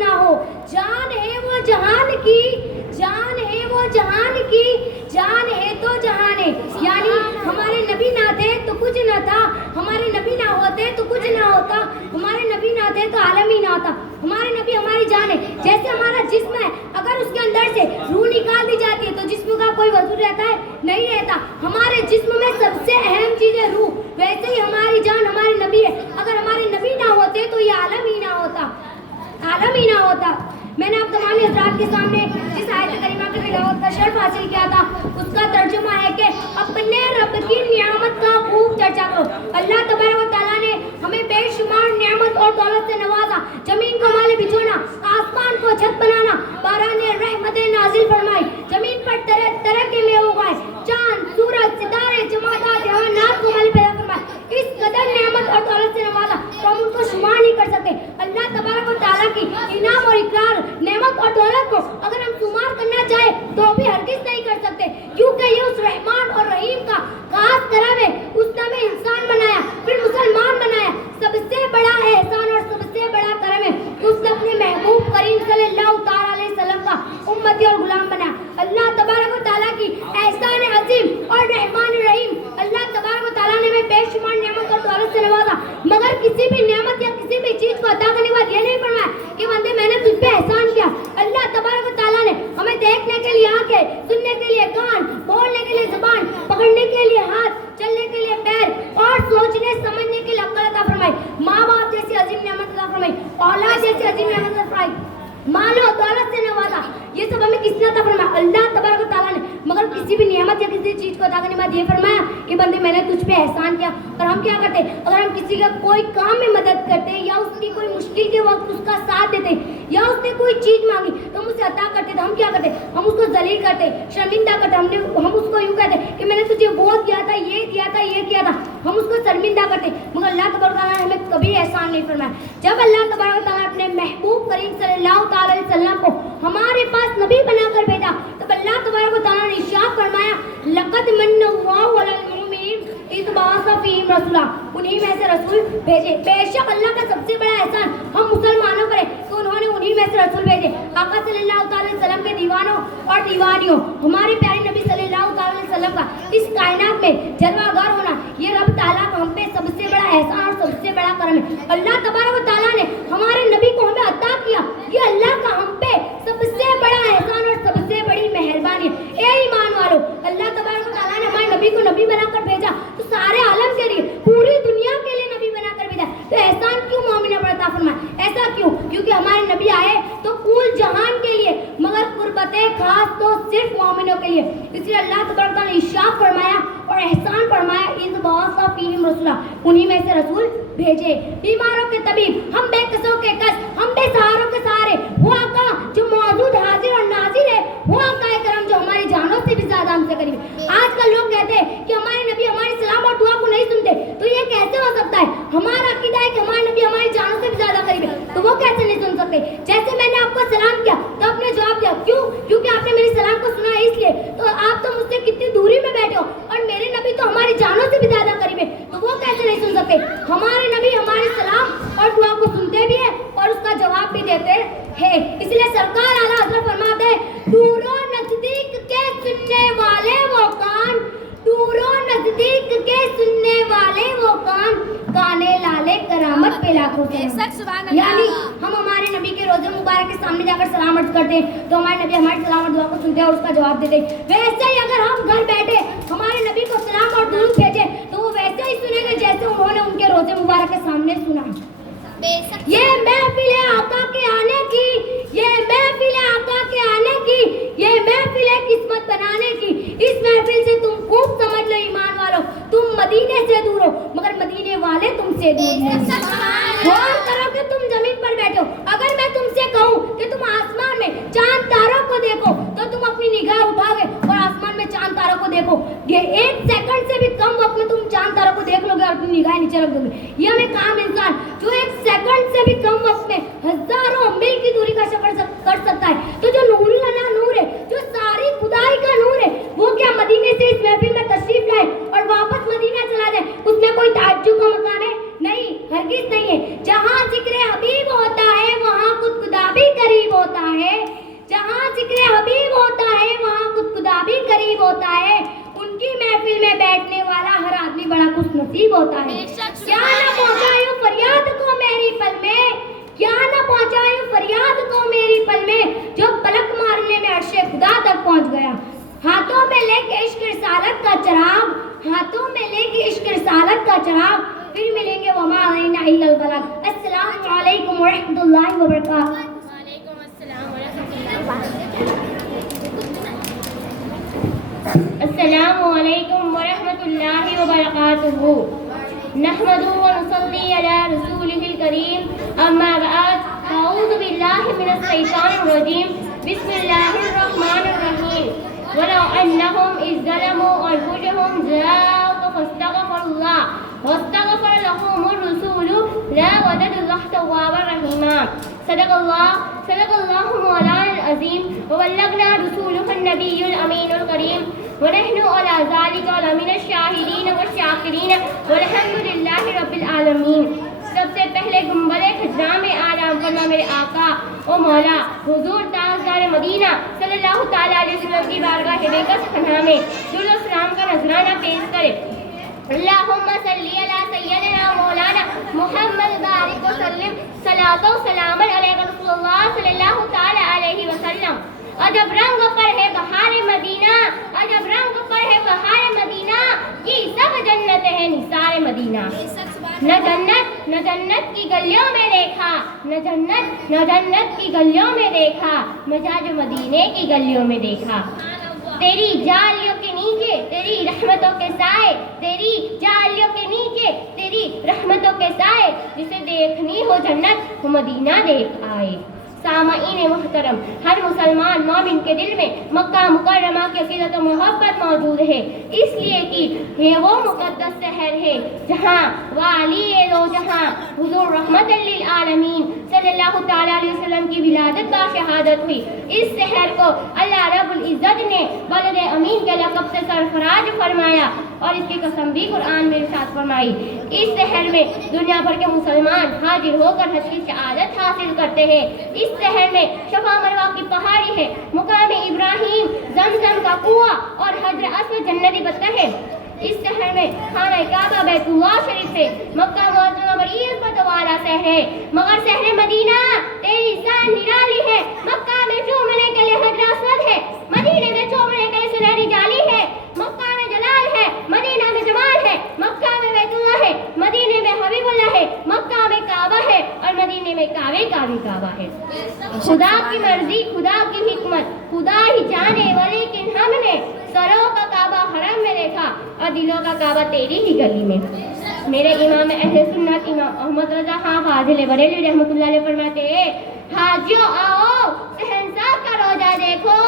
نہ ہو. جان ہے وہ جہان کی, جان ہے وہ جہان کی, جان ہے تو جہان ہے. یعنی ہمارے نبی نہ تھے تو کچھ نہ تھا, ہمارے نبی نہ ہوتے تو کچھ نہ ہوتا, ہمارے نبی نہ تھے تو عالم ہی نہ ہوتا. ہمارے نبی ہماری جان ہے. جیسے ہمارا جسم ہے, اگر اس کے اندر سے روح نکال دی جاتی ہے تو جسم کا کوئی وجود رہتا ہے؟ نہیں رہتا. ہمارے جسم میں سب سے اہم چیز ہے روح, ویسے ہی ہماری جان ہمارے نبی ہے. اگر ہمارے نبی نہ ہوتے تو یہ عالم ہی نہ ہوتا, عالم ہی نہ ہوتا. میں نے آپ تمام حضرات کے سامنے جس آیت کریمہ کی تلاوت کا شرف حاصل کیا تھا اس کا ترجمہ ہے کہ اپنے رب کی نعمت کا خوب چرچا کرو. اللہ تبارک و تعالیٰ نے ہمیں بے شمار نعمت اور دولت سے نوازا. زمین کو مالے بچھونا, آسمان کو چھت بنانا, باران رحمتیں نازل فرمائی, زمین پر طرح طرح کے میوے اگائے, چاند, سورج, ستارے, جمادات, حیوانات کو مالے پیدا فرمائے. اس قدر نعمت اور دولت سے نوازا تو ہم ان کو شمار نہیں کر سکتے. اللہ تبارک و تعالیٰ کی انعام اور اقرار, نعمت اور دولت کو اگر ہم شمار کرنا چاہے تو بھی ہرگز نہیں کر سکتے, کیونکہ یہ اس رحمان اور رحیم کا خاص کرم ہے. اس نے ہمیں انسان بنایا, پھر مسلمان بنایا. سب سے بڑا احسان اور سب سے بڑا کرم ہے اس نے اپنے محبوب کریم صلی اللہ تعالیٰ علیہ وسلم کا امتی اور غلام بنایا. اللہ تبارک و تعالیٰ کی احسان عظیم اور رحمان رحیم. اللہ تبارک و تعالیٰ نے ہمیں بے شمار نعمت اور دولت سے نوازا, مگر کسی بھی نعمت یا کسی بھی چیز کو عطا کرنے کے بعد یہ نہیں فرمایا کہ بندے میں نے تجھ پہ احسان کیا. اللہ تبارک و تعالیٰ نے ہمیں دیکھنے کے لیے آنکھیں, سننے کے لیے کان, بولنے کے لیے زبان, پکڑنے کے لیے ہاتھ, چلنے کے لیے پیر اور سوچنے سمجھنے کے لیے عقل عطا فرمائی. ماں باپ جیسی عظیم نعمت عطا فرمائی, اولاد جیسی عظیم نعمت عطا فرمائی, مال و دولت سے نوازا. یہ سب ہمیں کس نے عطا فرمایا؟ اللہ تبارک و تعالیٰ نے. مگر کسی بھی نعمت یا کسی چیز کو عطا کرنے کے بعد یہ فرمایا کہ بندے میں نے تجھ پہ احسان کیا. اور ہم کیا کرتے؟ اگر ہم کسی کا کوئی کام میں مدد کرتے یا اس کی کوئی مشکل کے وقت اس کا ساتھ دیتے یا اس نے کوئی چیز مانگی تو ہم اسے عطا کرتے, تو ہم کیا کرتے؟ ہم اس کو ذلیل کرتے, شرمندہ کرتے. ہم اس کو یوں کہتے کہ میں نے تجھے وہ دیا تھا, یہ دیا تھا, یہ کیا تھا. ہم اس کو شرمندہ کرتے. مگر اللہ تبارک و تعالیٰ نے ہمیں کبھی احسان نہیں فرمایا. جب اللہ تبارک و تعالیٰ نے اپنے محبوب کریم صلی اللہ تعالیٰ علیہ وسلم کو ہمارے پاس نبی بنا کر بھیجا تب اللہ تبارک و تعالیٰ نے ارشاد فرمایا لقد من اللہ علی المؤمنین اذ بعث فیہم رسولا. انہی میں سے رسول بھیجے. بے شک اللہ کا سب سے بڑا احسان ہم مسلمانوں پر ہے کہ انہوں نے انہی میں سے رسول بھیجے. آقا صلی اللہ تعالیٰ علیہ وسلم کے دیوانوں اور دیوانیوں, ہمارے پیارے نبی صلی اللہ تعالیٰ علیہ وسلم کا اس کائنات میں جلوہ گر ہونا یہ رب تعالیٰ کا ہم پہ سب سے بڑا احسان اور سب سے بڑا کرم ہے. اللہ تبارک و تعالیٰ نے ہمارے نبی کو ہمیں عطا کیا, یہ اللہ کا ہم پہ سب سے بڑا احسان اور سب سے بڑی مہربانی ہے. اے ایمان والو, اللہ تبارک و تعالیٰ نے ہمارے نبی کو نبی بنا کر بھیجا تو سارے عالم کے لیے, پوری دنیا کے لیے نبی بنا کر بھیجا. تو احسان کیوں مومنوں پر عطا فرمایا؟ ایسا کیوں؟ کیونکہ ہمارے نبی آئے تو کل جہان کے لیے, مگر قربتیں خاص تو صرف مومنوں کے لیے. اس لیے اللہ تبارک و تعالیٰ نے ارشاد فرمایا اور احسان فرمایا اذ بعث فیہم رسولا, انہی میں سے رسول بھیجے. بیماروں کے طبیب, ہم بے کسوں کے کس, ہم بے سہاروں کے سہارے, وہ آقا جو موجود حاضر اور ناظر ہے, وہ آقا کرم جو ہماری جانوں سے بھی زیادہ ہم سے قریب ہے. آج کل لوگ کہتے ہیں کہ ہمارے نبی ہماری سلام اور دعا کو نہیں سنتے, تو یہ کیسے ہو سکتا ہے؟ ہمارا عقیدہ ہے کہ ہمارے نبی ہماری جانوں سے بھی زیادہ قریب ہے, تو وہ کیسے نہیں سن سکتے؟ جیسے میں نے آپ کو سلام کیا تو آپ نے جواب دیا, کیوں؟ کیونکہ آپ نے میری سلام کو سنا ہے اس لیے. تو آپ تو مجھ سے کتنی دوری میں بیٹھے ہو اور میرے نبی تو ہماری جانوں سے بھی زیادہ قریب ہے, تو وہ کیسے نہیں سن سکتے؟ ہمارے نبی ہماری سلام اور دعا کو سنتے بھی ہیں اور اس کا جواب بھی دیتے ہیں. اس لیے سرکار اعلیٰ حضرت فرماتے ہیں دور و نزدیک کے سننے والے وہ کان, دور و نزدیک کے سننے والے وہ کان, کانے لالے کرامت پہ لاکھوں سلام. یعنی ہم ہمارے نبی کے روزے مبارک کے سامنے جا کر سلام عرض کرتے ہیں تو ہمارے نبی ہماری سلام اور دعا کو سنتے ہیں اور اس کا جواب دیتے ہیں. ویسے ہی اگر ہم گھر بیٹھے ہمارے نبی کو سلام اور درود بھیجے تو وہ ویسے ہی سنیں گے جیسے انہوں نے ان کے روزے مبارک کے سامنے سنا. یہ محفل آقا کے آنے کی, یہ محفل آقا کے آنے کی, یہ محفل قسمت بنانے کی. اس محفل سے تم خوب سمجھ لو ایمان والو, تم مدینے سے دور ہو مگر مدینے والے تم سے دور ہیں. غور کرو کہ تم زمین پر بیٹھو. اگر میں تم سے کہوں کہ تم آسمان میں چاند تاروں کو دیکھو تو تم اپنی نگاہ اٹھاؤ گے اور آسمان میں چاند تاروں کو دیکھو. یہ 1 سیکنڈ سے بھی کم وقت میں تم چاند تاروں کو دیکھ لو گے اور اپنی نگاہیں نیچے رکھ دو گے. یہ ہمیں کام انسان جو 1 سیکنڈ سے بھی کم وقت میں ہزاروں میل کی دوری کا سفر کر سکتا ہے, تو جو نور لنا نور ہے, جو ساری خدائی کا نور ہے, وہ کیا مدینے سے اس محفل میں تشریف لائے اور واپس مدینہ چلا جائے؟ اس میں کوئی تعجب کا مقام ہے؟ نہیں, ہرگز نہیں ہے. جہاں ذکر حبیب ہوتا ہے وہاں خود خدا بھی ہوتا ہے. کیا نہ پہنچاؤں فریاد کو میری پل میں, کیا نہ پہنچاؤں فریاد کو میری پل میں, جو پلک مارنے میں عرش خدا تک پہنچ گیا. ہاتھوں میں لے کے عشق رسالت کا چراغ, ہاتھوں میں لے کے عشق رسالت کا چراغ, پھر ملیں گے وما علینا الا البلاغ. السلام علیکم ورحمۃ اللہ وبرکاتہ. وعلیکم السلام ورحمۃ اللہ. السلام علیکم ورحمۃ اللہ وبرکاتہ. نحمده ونصلي على رسوله الكريم. اما بعد, اعوذ باللہ من الشیطان الرجیم. بسم اللہ الرحمن الرحیم. ولو انهم اذ ظلموا انفسهم جاءوك فاستغفروا الله واستغفر لهم الرسول لوجدوا الله توابا رحيما. صدق الله مولانا العظيم وبلغنا رسوله النبي الامين الكريم ونحن على ذلك لمن الشاهدين والشاكرين والحمد لله رب العالمين. سب سے پہلے گنبد خضراء میں آرام فرما میرے آقا و مولا حضور تاجدار مدینہ صلی اللہ تعالیٰ علیہ وسلم کی بارگاہ بےکس پناہ میں درود و سلام کا نذرانہ پیش کرے. اللہم صلی علی سیدنا مولانا محمد بارک وسلم صلاۃ و سلام علیہ رسول اللہ صلی اللہ تعالیٰ علیہ وسلم. عجب رنگ پر ہے بہار مدینہ, عجب رنگ پر ہے بہار مدینہ, یہ سب جنت ہے نثار مدینہ. نہ جنت کی گلیوں میں دیکھا, نہ جنت کی گلیوں میں دیکھا, مزاج مدینے کی گلیوں میں دیکھا. تیری جالیوں کے نیچے تیری رحمتوں کے سائے, تیری جالیوں کے نیچے تیری رحمتوں کے سائے, جسے دیکھنی ہو جنت وہ مدینہ دیکھ آئے. سامعین محترم, ہر مسلمان مومن کے دل میں مکہ مکرمہ کی عقیدت و محبت موجود ہے, اس لیے کہ یہ وہ مقدس شہر ہے جہاں والی دو جہاں حضور رحمت للعالمین صلی اللہ تعالیٰ علیہ وسلم کی ولادت کا شہادت ہوئی. اس شہر کو اللہ رب العزت نے بلد امین کے لقب سے سرفراز فرمایا اور اس کی قسم بھی قرآن میں ارشاد فرمائی. اس شہر میں دنیا بھر کے مسلمان حاضر ہو کر حج کی سعادت حاصل کرتے ہیں. اس شہر میں صفا مروہ کی پہاڑی ہے, مقام ابراہیم, زمزم کا کنواں اور حجر اسود جنتی پتھر ہے. اس شہر میں خانہ کعبہ بیت اللہ شریف ہے. مکہ معظمہ بڑی عظمت والا شہر ہے, مگر شہر مدینہ تیری شان نرالی ہے. مکہ میں چومنے کے لیے حجر اسود ہے, مدینے میں چومنے کے لیے سنہری جالی ہے. مکہ میں جلال ہے, مدینہ میں جمال ہے. مکہ میں بیت اللہ ہے, مدینے میں حبیب اللہ ہے. مکہ میں کعبہ ہے اور مدینے میں کعبے کا بھی کعبہ ہے. خدا کی مرضی, خدا کی حکمت خدا ہی جانے, ولیکن ہم نے سروں کا کعبہ حرم میں دیکھا اور دلوں کا کعبہ تیری ہی گلی میں. میرے امام اہل سنت امام احمد رضا خان فاضل بریلوی رحمۃ اللہ علیہ فرماتے ہیں, حاجیوں آؤ شہنشاہ کا روزہ دیکھو,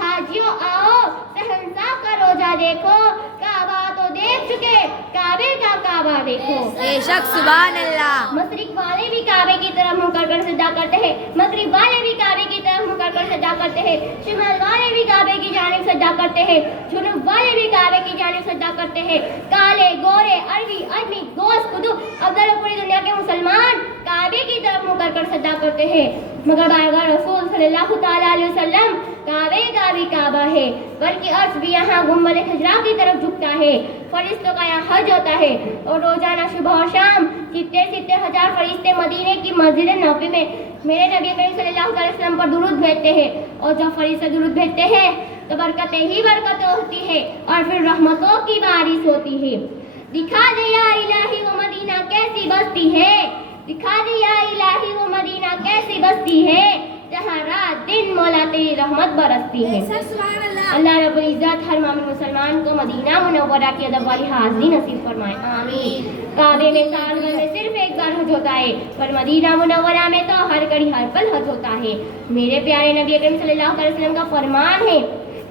حاجیوں آؤ شہنشاہ کا روزہ دیکھو, کعبہ تو دیکھ چکے کعبے کا کعبہ دیکھو. بے شک سبحان اللہ. مشرق والے بھی کعبے کی طرف منہ کر سجدہ کرتے ہیں, مغرب والے بھی کعبے کی طرف منہ کر سجدہ کرتے ہیں, شمال والے بھی کعبے کی جانب سجدہ کرتے ہیں, جنوب والے بھی کعبے کی جانب سجدہ کرتے ہیں. کالے گورے عربی اجمی دوست قطب افضل پوری دنیا کے مسلمان کعبے کی طرف منہ کر سجدہ کرتے ہیں, مگر بارگاہ رسول صلی اللہ تعالیٰ علیہ وسلم کعبے کا بھی کعبہ ہے, بلکہ عرش بھی یہاں گنبد خضراء کی طرف جھکتا ہے. فرشتوں کا یہاں حج ہوتا ہے اور روزانہ صبح اور شام 70,000 فرشتے مدینے کی مسجد نبوی میں میرے نبی کریم صلی اللہ علیہ وسلم پر درود بھیجتے ہیں, اور جب فرشتے درود بھیجتے ہیں تو برکتیں ہی برکتیں ہوتی ہے اور پھر رحمتوں کی بارش ہوتی ہے. دکھا دے یا الہی وہ مدینہ کیسی بستی ہے, دکھا دے یا الہی وہ مدینہ کیسی بستی ہے, جہاں رات دن مولا تیری رحمت برستی ہے. اللہ رب العزت ہر مومن مسلمان کو مدینہ منورہ کی ادب والی حاضری نصیب فرمائے, آمین. کعبے میں سال بھر میں صرف ایک بار حج ہوتا ہے, پر مدینہ منورہ میں تو ہر گھڑی ہر پل حج ہوتا ہے. میرے پیارے نبی اکرم صلی اللہ علیہ وسلم کا فرمان ہے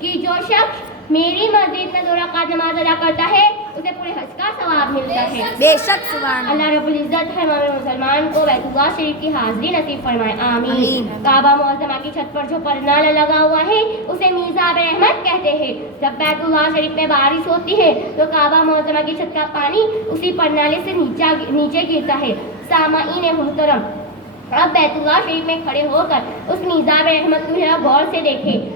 کہ جو شخص میری مسجد میں 2 رکعت نماز ادا کرتا ہے اسے پورے حج کا ثواب ملتا ہے. بے شک سبحان اللہ رب العزت ہر مومن مسلمان کو بیت اللہ شریف کی حاضری نصیب فرمائے, آمین. کعبہ معظمہ کی چھت پر جو پرنالہ لگا ہوا ہے اسے میزاب رحمت کہتے ہیں. جب بیت اللہ شریف میں بارش ہوتی ہے تو کعبہ معظمہ کی چھت کا پانی اسی پرنالے سے نیچے گرتا ہے. سامعین محترم, اب بیت اللہ شریف میں کھڑے ہو کر اس میزاب رحمت کو غور سے دیکھیں.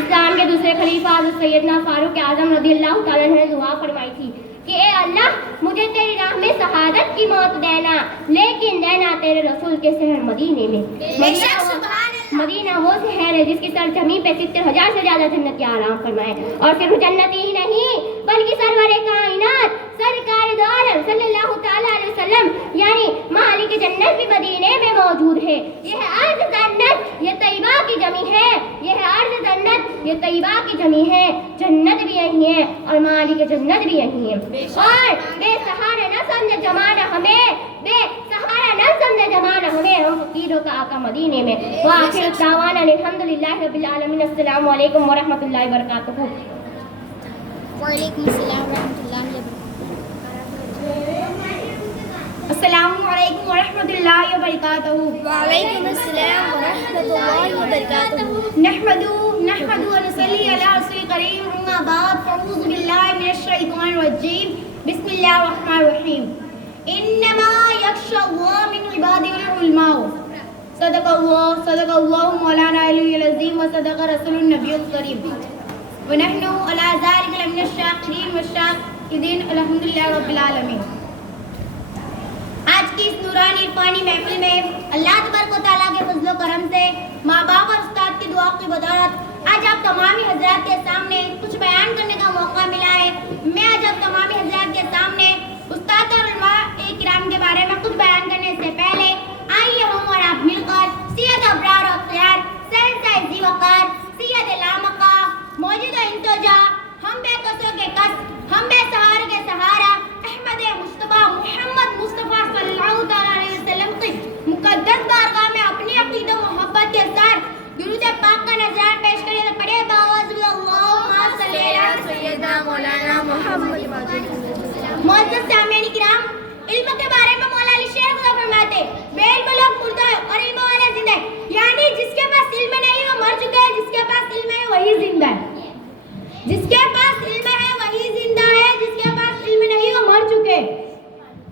اسلام کے دوسرے خلیفہ حضرت سیدنا فاروق اعظم رضی اللہ تعالیٰ عنہ نے دعا فرمائی تھی کہ اے اللہ مجھے تیری راہ میں شہادت کی موت دینا، لیکن دینا تیرے رسول کے شہر مدینے میں۔ مدینہ وہ شہر ہے جس کی سرزمین پہ 70,000 سے زیادہ جنتی آرام فرمائے، اور صرف جنتی ہی نہیں بلکہ سرور کائنات سرکار دو عالم صلی اللہ تعالیٰ علیہ وسلم یعنی مالک جنت بھی مدینے میں موجود ہے۔ یہ ہے عرض جنت، یہ طیبہ کی جمی ہے، یہ ہے عرض جنت، یہ طیبہ کی جمی ہے، جنت بھی یہی ہے اور مالک جنت بھی یہی ہے۔ اور بے سہارا نہ سمجھے زمانہ ہمیں، بے سہارا نہ سمجھے زمانہ ہمیں، ہم فقیروں کا آقا مدینے میں۔ وآخر دعوانا الحمدللہ رب العالمین، السلام علیکم ورحمۃ اللہ وبرکاتہ۔ وعلیکم السلام ورحمۃ اللہ وبرکاتہ۔ السلام علیکم ورحمۃ اللہ وبرکاتہ۔ وعلیکم السلام ورحمۃ اللہ وبرکاتہ۔ نحمدو ونصلی علی رسول کریم، اما بعد فاعوذ باللہ من الشیطان الرجیم، بسم اللہ الرحمن الرحیم۔ انما یخشی اللہ من عبادہ العلماء۔ صدق اللہ مولانا علی العظیم وصدق رسول النبی الکریم، ونحن علی ذلک لمن الشاکرین والشاکرین، الحمدللہ رب العالمین۔ آج کی اس نورانی عرفانی محفل میں اللہ تبارک و تعالیٰ کے فضل و کرم سے ماں باپ اور استاد کی دعا کی بدولت آج آپ تمامی حضرات کے سامنے کچھ بیان کرنے کا موقع ملا ہے۔ میں آج آپ تمامی حضرات کے سامنے استاد اور علماء کرام کے بارے میں کچھ بیان کرنے سے پہلے آئیے ہم اور آپ مل کر سید ابرار و اختیار، شہنشاہ ذی وقار، سید لامقا، موجود انتجا، ہم بے کسوں کے کس، ہم بے سہارے کے سہارا، احمد مصطفیٰ محمد مصطفیٰ صلی اللہ تعالیٰ علیہ وسلم کی مقدس بارگاہ میں اپنی عقیدہ و محبت کے ساتھ درود پاک کا نذران پیش کریں تو پڑھے باوجود اللہم صلی علی سیدنا مولانا محمد۔ معزز سامعین کرام، علم کے بارے میں مولا علی شیر خدا فرماتے بے علم لوگ مردہ ہے اور علم والے زندہ ہے، یعنی جس کے پاس علم نہیں وہ مر چکا ہے، جس کے پاس علم ہے وہی زندہ ہے، جس کے پاس علم ہے وہی زندہ ہے، جس کے پاس علم نہیں وہ مر چکے۔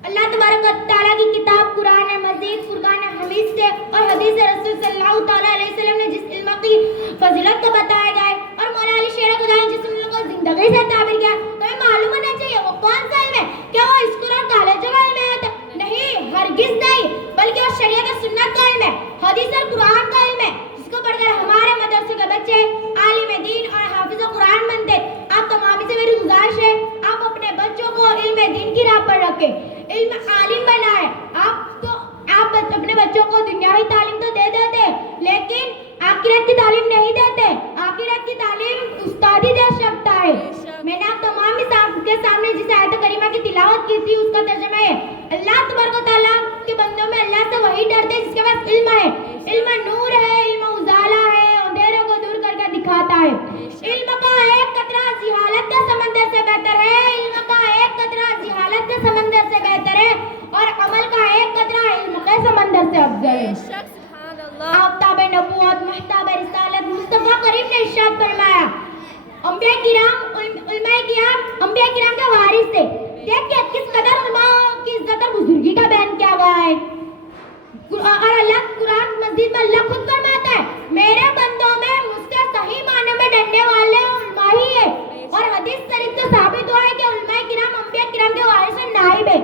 اللہ تبارک و تعالیٰ کی کتاب قرآن مجید، فرقان حمید سے اور حدیث رسول صلی اللہ تعالیٰ علیہ وسلم نے جس علم کی فضیلت کو بتایا گیا ہے اور مولا علی شیر خدا نے جس علم کو زندگی سے تعبیر کیا، تو ہمیں معلوم ہونا چاہیے وہ کون سا علم ہے۔ کیا وہ اسکول اور کالجوں کا علم ہے؟ نہیں، ہرگز نہیں، بلکہ وہ شریعت و سنت کا علم ہے، حدیث اور قرآن کا علم ہے، جس کو پڑھ کر ہمارے مدرسے کے بچے عالم دین اور حافظ قرآن بنتے۔ آپ تمام سے میری گزارش ہے آپ اپنے بچوں کو علم دین کی راہ پر رکھیں، علم عالم بنائیں۔ آپ اپنے بچوں کو دنیاوی تعلیم تو دے دیتے لیکن آخرت کی تعلیم نہیں دیتے، آخرت کی تعلیم استاد ہی دے سکتا ہے۔ میں نے آپ تمام کے سامنے جس آیت کریمہ کی تلاوت کی تھی اس کا ترجمہ ہے اللہ تبارک و تعالیٰ کے بندوں میں اللہ سے وہی ڈرتے جس کے پاس علم ہے، علم نور ہے، علم اجالا ہے، اندھیروں کو دور کر کے دکھاتا ہے۔ علم کا ایک قطرہ جہالت کے سمندر سے بہتر ہے، علم کا ایک قطرہ جہالت کے سمندر سے بہتر ہے اور عمل کا ایک قطرہ علم کے سمندر سے افضل ہے۔ آفتاب نبوت، محتاب رسالت، مصطفیٰ کریم نے ارشاد فرمایا انبیاء کرام انبیاء کرام کے وارث تھے۔ دیکھیں کس قدر علماء کی عزت اور بزرگی کا بیان کیا گیا ہے، اور اللہ قرآن مجید میں اللہ خود فرماتا ہے میرے بندوں میں مجھ سے صحیح معنی میں ڈرنے والے علماء ہی ہے، اور حدیث شریف سے ثابت ہوا ہے کہ علماء کرام انبیاء کرام کے وارث اور نائب ہے۔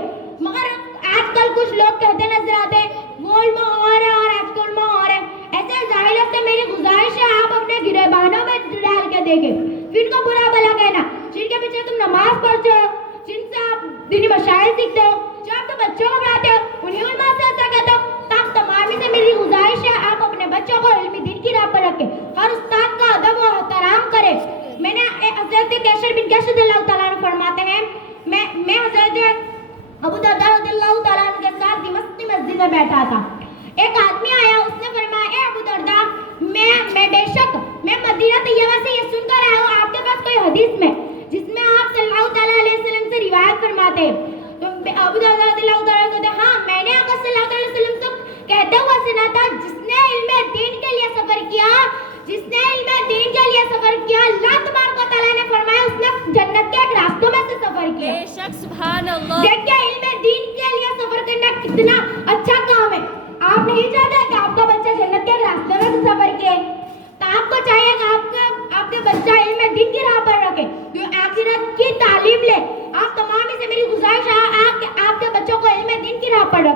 مگر آج کل کچھ لوگ کہتے نظر آتے ہیں وہ علماء اور ہے اور آج کل علماء اور ہے۔ ایسے جاہلوں سے میری گزارش ہے آپ اپنے گریبانوں میں ڈال کے دیکھیں، پھر کو برا بھلا کہنا جن کے پیچھے تم نماز پڑھتے ہو، جن سے آپ دینی مشاہد سیکھتے ہو، جو آپ تو بچوں کو پڑھاتے ہو انہیں علماء سے ایسا کہتے ہو۔ تب تمامی سے میری گزارش ہے آپ اپنے بچوں کو علمی دین کی راہ پر رکھیں، ہر استاد کا ادب و احترام کریں۔ میں نے حضرت کیشر بن کیشر رضی اللہ تعالیٰ عنہ فرماتے ہیں میں حضرت ابو درداء رضی اللہ تعالیٰ عنہ کے ساتھ دمشق کی مسجد میں بیٹھا تھا۔ ایک آدمی آیا، اس نے فرمایا اے ابو درداء میں بے شک میں مدینہ طیبہ سے یہ سن کر آیا ہوں آپ کے پاس کوئی حدیث میں جس میں آپ صلی اللہ تعالیٰ علیہ وسلم سے روایت فرماتے ہیں۔ تو ابو درداء رضی اللہ تعالیٰ عنہ کہتے ہیں ہاں میں نے آقا صلی اللہ علیہ وسلم سے کہتے ہوئے سنا تھا جس نے علم دین کے لیے سفر کیا، جس نے علم دین کے لیے سفر کیا اللہ تبارک و تعالیٰ نے فرمایا اس نے جنت کے ایک راستوں میں سے سفر کیا۔ بے شک سبحان اللہ۔ دیکھیں علم دین کے لیے سفر کرنا کتنا اچھا کام ہے۔ آپ نہیں چاہتے کہ آپ کا بچہ جنت کے راستے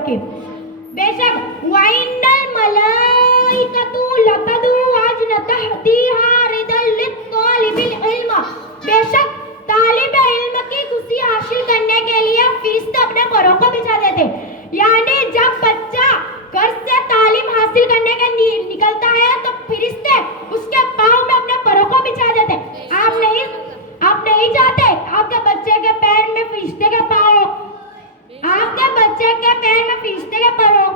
رکھے. بے شک وَإِنَّ الْمَلَائِكَةُ لَتَدْعُو أَجْنِحَتَهَا رِضًا لِلطَّالِبِ الْعِلْمِ. بے شک طالب علم کی خوشی حاصل کرنے کے لیے فرشتے اپنے پروں کو بچھا دیتے. یعنی جب بچہ گھر سے تعلیم حاصل کرنے کے نکلتا ہے تو فرشتے اس کے پاؤں میں اپنے پروں کو بچھا دیتے. آپ نہیں چاہتے آپ کے بچے کے پیر میں فرشتے کے پاؤں، آپ کے بچے کے پیر میں فرشتے کے پر ہو.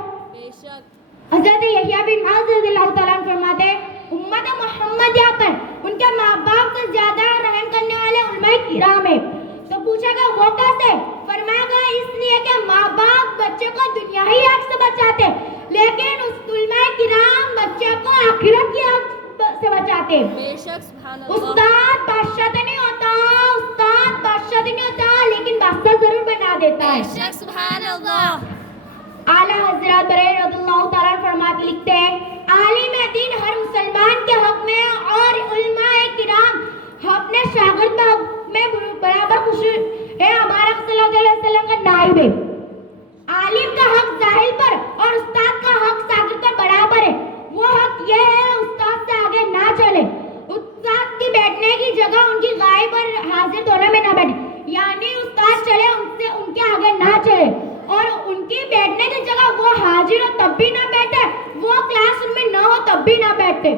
حضرت یحییٰ بن معاذ رضی اللہ تعالیٰ عنہ فرماتے ہیں امت محمدیہ پر ان کے ماں باپ سے زیادہ رحم کرنے والے علماء کرام ہیں. تو پوچھا گا وہ کیسے؟ فرمایا گا اس لیے کہ ماں باپ بچے کو دنیا ہی آگ سے بچاتے لیکن اس علماء کرام بچے کو آخرت کی آگ سے بچاتے. استاد بادشاہ تو نہیں ہوتا لیکن بادشاہ ضرور بنا دیتا ہے. اعلیٰ حضرت بریلوی رضی اللہ تعالیٰ فرماتے لکھتے ہیں عالم دین ہر مسلمان کے حق میں اور علماء کرام اپنے شاگرد کے حق میں برابر خوش ہے. ہمارا صلی اللہ علیہ وسلم کا نائب ہے. عالم کا حق جاہل پر اور استاد کا حق شاگرد پر برابر ہے. وہ حق یہ ہے استاد سے آگے نہ چلے. استاد کی بیٹھنے کی جگہ ان کی غائب اور حاضر دونوں میں نہ بیٹھے. یعنی استاد چلے ان کے آگے نہ چلے اور ان کی بیٹھنے کی جگہ وہ حاضر ہو تب بھی نہ بیٹھے، وہ کلاس روم میں نہ ہو تب بھی نہ بیٹھے.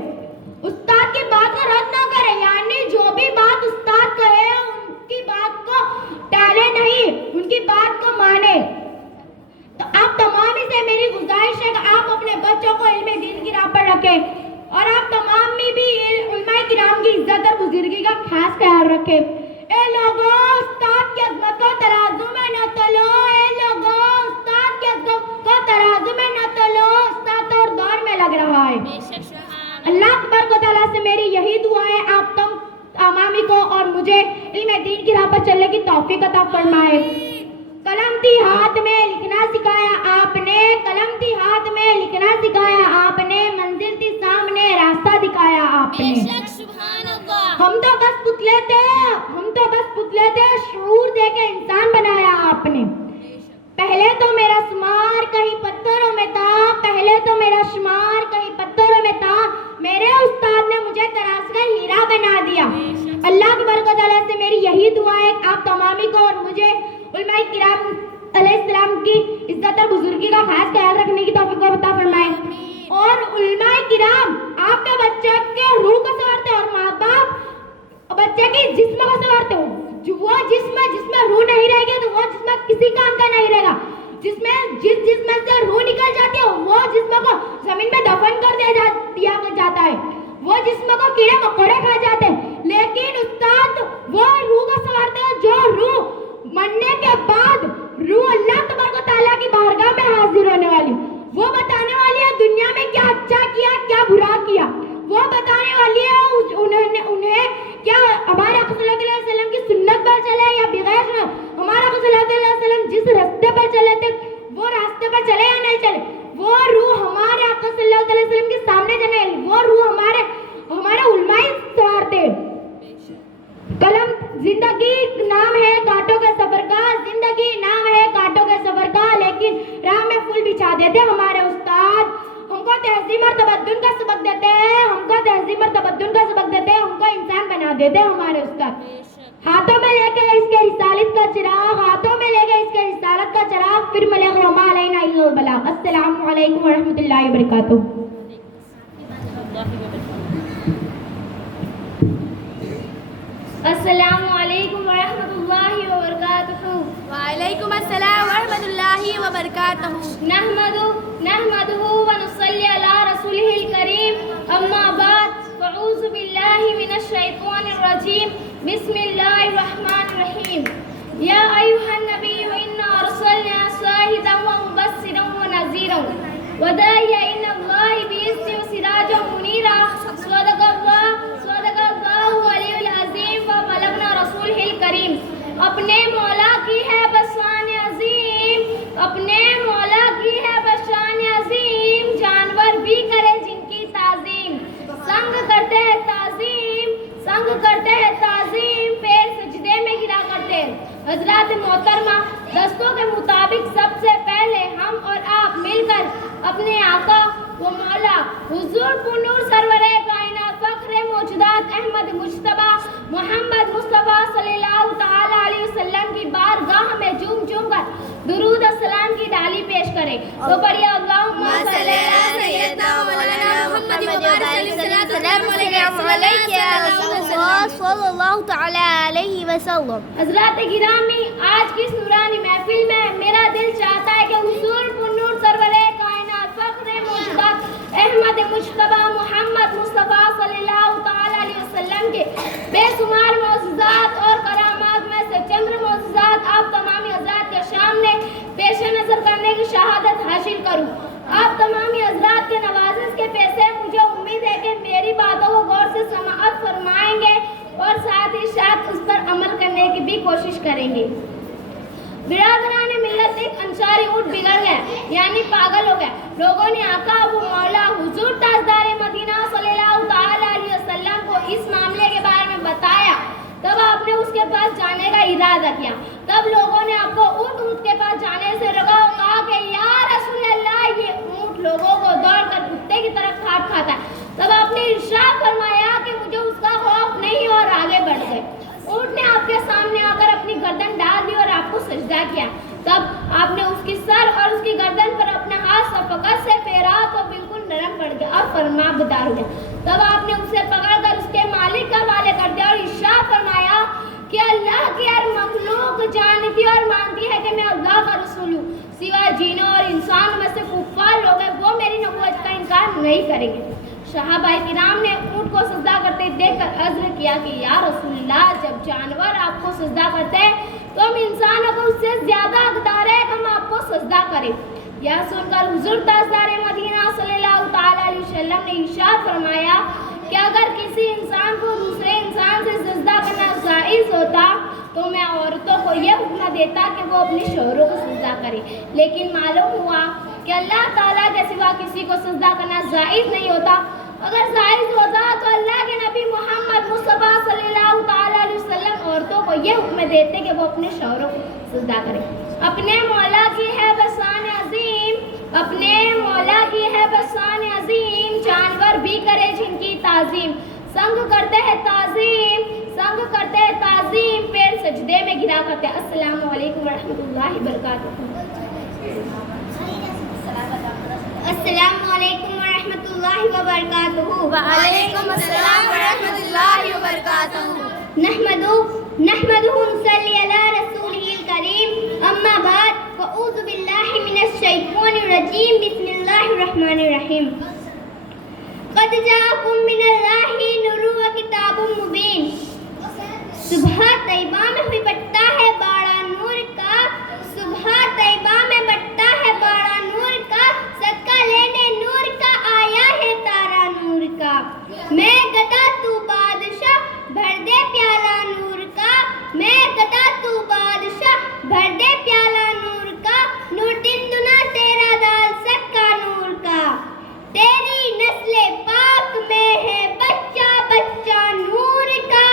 استاد کی بات کو رد نہ کرے، یعنی جو بھی بات استاد کہے ان کی بات کو ٹالے نہیں، ان کی بات کو مانے. تو آپ تمام ہی سے میری گزارش ہے کہ آپ اپنے بچوں کو علم دین کی راہ پر رکھیں اور آپ تمام بھی علماء کرام کی عزت اور بزرگی کا خاص خیال رکھیں. اے لوگوں استاد کی عظمت کو ترازو میں نہ تلو. اے لوگوں استاد کی عظمت کو ترازو میں نہ تلو. استاد اور دور میں لگ رہا ہے. اللہ تبارک و تعالیٰ سے میری یہی دعا ہے آپ تمام کو اور مجھے علم دین کی راہ پر چلنے کی توفیق عطا فرمائے. قلم تھی ہاتھ میں لکھنا سکھایا آپ نے، قلم تھی ہاتھ میں لکھنا سکھایا آپ نے، منزل تھی سامنے راستہ دکھایا آپ نے. ہم تو بس پتلے تھے شعور دے کے انسان بنایا آپ نے. پہلے تو میرا شمار کہیں پتھروں میں تھا، میرے استاد نے مجھے تراش کر ہیرا بنا دیا. اللہ کی برکت تعالیٰ سے میری یہی دعا ہے کہ آپ تمامی کو اور مجھے علماء کرام علیہ السلام کی عزت اور بزرگی کا خاص خیال رکھنے کی توفیق عطا فرمائے. اور علماء کرام آپ کے بچے کے روح کو سنوارتے اور ماں باپ بچے کی جسم کو سنوارتے ہو. وہ جس میں روح نہیں رہے گی تو وہ جسم کسی کام کا نہیں رہے گا. جس جسم سے روح نکل جاتی ہے وہ جسم کو زمین میں دفن کر دیا جاتا ہے. وہ جسم کو کیڑے مکوڑے کھا جاتے ہیں. لیکن استاد وہ روح کو سنوارتے ہیں جو روح مرنے کے بعد روح اللہ تبارک و تعالیٰ کی بارگاہ میں حاضر ہونے والی. وہ بتانے والی ہے دنیا میں کیا اچھا کیا کیا برا کیا. وہ بتانے والی ہے انہیں کیا ہمارے آقا صلی اللہ علیہ وسلم کی سنت پر چلے یا بغیر. ہمارے آقا صلی اللہ علیہ وسلم جس راستے پر چلے تھے وہ راستے پر چلے یا نہیں چلے. وہ روح ہمارے آقا صلی اللہ علیہ وسلم کے سامنے جانے والی. وہ روح ہمارے علماء سنوارتے. قلم زندگی نام ہے کانٹوں کے سفر کا، زندگی نام ہے کانٹوں کے سفر کا، لیکن راہ میں پھول بچھا دیتے ہمارے استاد. ہم کو تہذیب اور تمدن کا سبق دیتے ہیں، ہم کو انسان بنا دیتے ہیں ہمارے استاد. ہاتھوں میں لے کے اس کے رسالت کا چراغ پھر ملے گا وما علینا الا البلاغ. السلام علیکم ورحمۃ اللہ وبرکاتہ. السلام علیکم ورحمۃ اللہ وبرکاتہ. وعلیکم السلام ورحمۃ اللہ وبرکاتہ. نحمدہ ونصلی علی رسولہ الکریم. اما بعد فاعوذ باللہ من الشیطان الرجیم. بسم اللہ الرحمن الرحیم. یا ایھا النبی انا ارسلنا شاہدا ومبشرا ونذیرا وداعیا الی اللہ باذنہ وسراجا منیرا. صدق اللہ علیہ العظیم وبلغنا رسولہ الکریم. اپنے مولا کی ہے بشان عظیم، اپنے مولا کی ہے بشان عظیم. جانور بھی کرے جن کی تعظیم، سنگ کرتے ہیں تعظیم، پیر سجدے میں گرا کرتے. حضرات محترمہ آج اپنے آقا و مولا حضور پنور سرور کائنات فخر موجودات احمد مجتبی محمد مصطفیٰ صلی اللہ تعالی علیہ وسلم کی بارگاہ میں جھوم جھوم کر درود السلام کی ڈالی پیش کریں تو پڑھیے اللہم صلی علی سیدنا مولانا محمد صلی اللہ تعالی علیہ وسلم. حضرات گرامی، آج کی اس نورانی محفل میں میرا دل چاہتا ہے کہ حضور پنور سرور کائنات فخر موجودات احمد مجتبی محمد مصطفیٰ صلی اللہ تعالی علیہ وسلم کے بے شمار معجزات اور کرامات میں سے چند معجزات آپ تمامی حضرات کے سامنے پیش نظر کرنے کی شہادت حاصل کروں. آپ تمامی حضرات کے نوازش کے پیسے مجھے امید ہے کہ میری باتوں کو غور سے سماعت فرمائیں گے اور ساتھ ہی ساتھ اس پر عمل کرنے کی بھی کوشش کریں گے. برادران ملت ایک انصاری اونٹ بگڑ گیا، یعنی پاگل ہو گیا. لوگوں نے آقا ابو مولا حضور تاجدار مدینہ صلی اللہ تعالی علیہ وسلم کو اس معاملے کے بارے میں بتایا. تب آپ نے اس کے پاس جانے کا ارادہ کیا. تب لوگوں نے آپ کو اونٹ کے پاس جانے سے روکا اور کہا کہ یا رسول اللہ، یہ اونٹ لوگوں کو دوڑ کر کتے کی طرف کاٹ کھاتا ہے. تب آپ نے ارشاد فرمایا کہ مجھے اس کا خوف نہیں، اور آگے بڑھ گئے. اونٹ نے آپ کے سامنے آ کر اپنی گردن ڈال دی اور آپ کو سجدہ کیا. تب آپ نے اس کی سر اور اس کی گردن پر اپنا ہاتھ شفقت سے پھیرا تو بالکل نرم پڑ گیا اور فرما بدار ہو گیا. تب آپ نے اسے پکڑ کر اس کے مالک کا حوالے کر دیا اور ارشاد فرمایا کہ اللہ کی ہر مخلوق جانتی اور مانتی ہے کہ میں اللہ کا رسول ہوں. سوائے جینوں اور انسانوں میں سے کفار لوگ ہیں، وہ میری نبوت کا انکار نہیں کریں گے. صحابہ کرام نے اونٹ کو سجدہ کرتے دیکھ کر عرض کیا کہ یا رسول اللہ، جب جانور آپ کو سجدہ کرتے ہیں تو ہم انسانوں کو اس سے زیادہ حقدار ہے کہ ہم آپ کو سجدہ کریں. یہ سن کر حضور تاجدار مدینہ صلی اللہ تعالی علیہ وسلم نے ارشاد فرمایا کہ اگر کسی انسان کو دوسرے انسان سے سجدہ کرنا جائز ہوتا تو میں عورتوں کو یہ حکم دیتا کہ وہ اپنے شوہروں کو سجدہ کرے. لیکن معلوم ہوا کہ اللہ تعالیٰ کے سوا کسی کو سجدہ کرنا جائز نہیں ہوتا. اگر جائز ہوتا تو اللہ کے نبی محمد مصطفیٰ صلی اللہ تعالی علیہ وسلم عورتوں کو یہ حکم دیتے کہ وہ اپنے شوہروں کو سجدہ کریں. اپنے مولا کی ہے بسان عظیم، اپنے مولا کی ہے بسان عظیم، جانور بھی کرے جن کی تعظیم. سنگ کرتے ہیں تعظیم، سنگ کرتے ہیں تعظیم، پیر سجدے میں گرا کرتے ہیں. السلام علیکم ورحمۃ اللہ وبرکاتہ. السلام علیکم ورحمۃ اللہ وبرکاتہ. وعلیکم السلام ورحمۃ اللہ وبرکاتہ. نحمده نصلي على رسوله الكريم. اما بعد فاعوذ بالله من الشيطان الرجيم. بسم الله الرحمن الرحيم. قد جاءكم من الله نور وكتاب مبين. صبح طیبہ میں بھی بٹتا ہے باڑا نور کا، صبح طیبہ میں بٹتا ہے باڑا نور کا، صدقہ لینے نور کا آیا ہے تارا نور کا. میں گدا تو بادشاہ بھر دے پیالہ نور کا، میں گدا تو بادشاہ بھر دے پیالہ نور کا. نور دن دنا تیرا دال صدقہ نور کا. تیری نسل پاک میں ہے بچہ بچہ نور کا،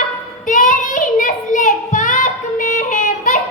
تیری نسل پاک میں ہے بچہ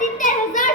70,000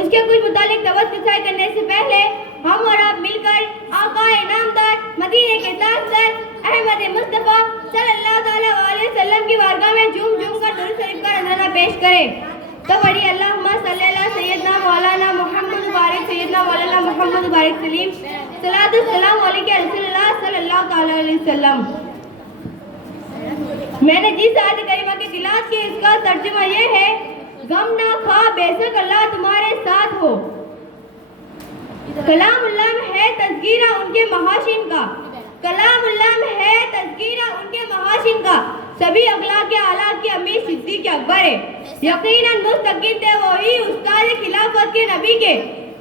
اس کے کچھ متعلق توجہ کرنے سے پہلے ہم اور آپ مل کر آقا نامدار مدینے کے تاجدار احمد مصطفیٰ صلی اللہ تعالیٰ علیہ وسلم کی بارگاہ میں جھوم جھوم کر درود شریف کا نذرانہ پیش کریں. تو پڑھیے اللہم صلی اللہ سیدنا مولانا محمد بارک سیدنا مولانا محمد بارک سلیم صلاۃ السلام علیہ رسول اللہ صلی اللہ تعالیٰ علیہ وسلم. میں نے جس آیت کریمہ کی تلاوت کی اس کا ترجمہ یہ ہے: غم نہ کھا بے شک اللہ تمہارے ساتھ ہو. کلام اللہ میں ہے تذکیرہ ان کے محاسن کا. کلام اللہ میں ہے تذکیرہ ان کے محاسن کا. سبھی اخلاق اعلیٰ کی امیر صدیق اکبر ہے. یقیناً مستقیم تھے وہی استاد خلافت کے نبی کے.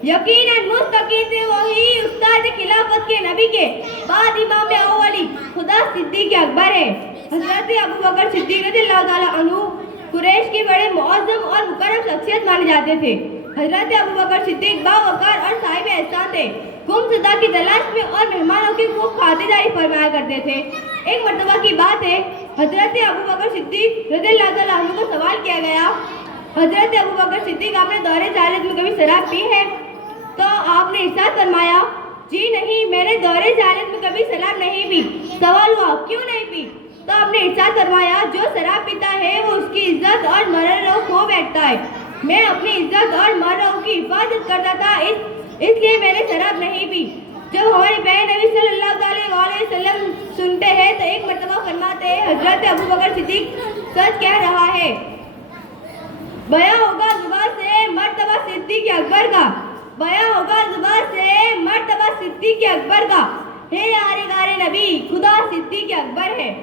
یقیناً مستقیم تھے وہی استاد خلافت کے نبی کے. بعد امام اولی خدا صدیق اکبر ہے. حضرت ابو بکر صدیق رضی اللہ تعالیٰ عنہ قریش کی بڑے معظم اور مکرم شخصیت مانے جاتے تھے. حضرت ابو بکر صدیق باوقار اور صاحب احسان تھے. گم شدہ کی تلاش میں اور مہمانوں کی خوب خاطرداری فرمایا کرتے تھے. ایک مرتبہ کی بات ہے، حضرت ابو بکر صدیق رضی اللہ تعالیٰ عنہ کو سوال کیا گیا: حضرت ابو بکر صدیق آپ نے دور جاہلیت میں کبھی شراب پی ہے؟ تو آپ نے ارشاد فرمایا: جی نہیں، میں نے دور جاہلیت میں کبھی شراب نہیں پی. سوال ہوا کیوں نہیں پی؟ تو آپ نے ارشاد فرمایا: جو شراب پیتا ہے وہ اس کی عزت اور مرو کھو بیٹھتا ہے. میں اپنی عزت اور مرو کی حفاظت کرتا تھا، اس لیے میں نے شراب نہیں پی. جب ہماری بہن نبی صلی اللہ علیہ وسلم سنتے ہیں تو ایک مرتبہ فرماتے ہیں: حضرت ابو بکر صدیق سچ کہہ رہا ہے. بیان ہوگا زبان سے مرتبہ صدیق اکبر کا. بیان ہوگا زبان سے مرتبہ صدیق اکبر کا. ہے یار غار نبی خدا صدیق اکبر ہے.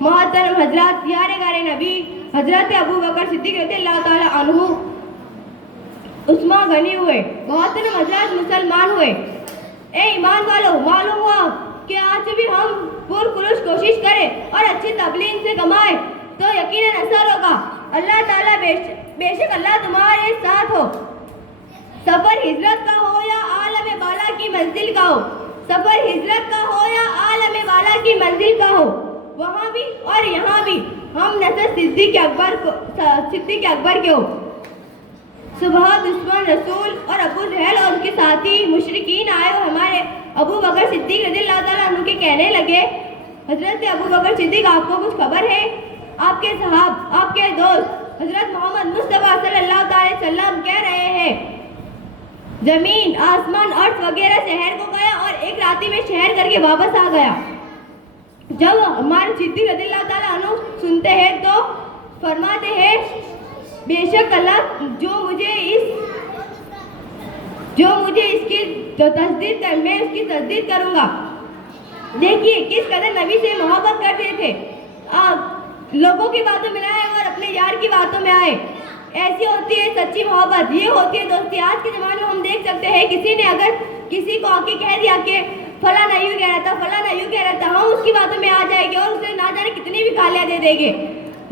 محترم حضرات، یار غار نبی حضرت ابو بکر صدیق رضی اللہ تعالیٰ عنہ عثمان غنی ہوئے. محترم حضرات، مسلمان ہوئے. اے ایمان والو، معلوم ہوا کہ آج بھی ہم پرخلوص کوشش کریں اور اچھی تبلیغ سے کمائیں تو یقیناً اثر ہوگا. اللہ تعالیٰ بے شک اللہ تمہارے ساتھ ہو. سفر ہجرت کا ہو یا عالم بالا کی منزل کا ہو. سفر ہجرت کا ہو یا عالم بالا کی منزل کا ہو، وہاں بھی اور یہاں بھی ہم نسل صدیق اکبر کے ہو. صبح دشمن رسول اور ابو جہل اور ان کے ساتھی مشرکین آئے اور ہمارے ابو بکر صدیق رضی اللہ تعالیٰ عنہ کے کہنے لگے: حضرت ابو بکر صدیق، آپ کو کچھ خبر ہے؟ آپ کے صحاب، آپ کے دوست حضرت محمد مصطفیٰ صلی اللہ تعالی وسلم کہہ رہے ہیں زمین، آسمان، ارض وغیرہ شہر کو گیا اور ایک راتی میں شہر کر کے واپس آ گیا. جب ہمارے صدیق رضی اللہ تعالیٰ عنہ سنتے ہیں تو فرماتے ہیں: بے شک اللہ جو مجھے اس کی تصدیق میں اس کی تصدیق کروں گا. دیکھیے کس قدر نبی سے محبت کرتے تھے. لوگوں کی باتوں میں آئے اور اپنے یار کی باتوں میں آئے. ایسی ہوتی ہے سچی محبت، یہ ہوتی ہے دوستی. آج کے زمانے میں ہم دیکھ سکتے ہیں کسی نے اگر کسی کو آ کے کہہ دیا کہ فلانا یوں کہہ رہا تھا، فلانا یوں کہہ رہا تھا، ہم اس کی باتوں میں آ جائیں گے اور اسے نہ جانے کتنی بھی گالیاں دے دیں گے،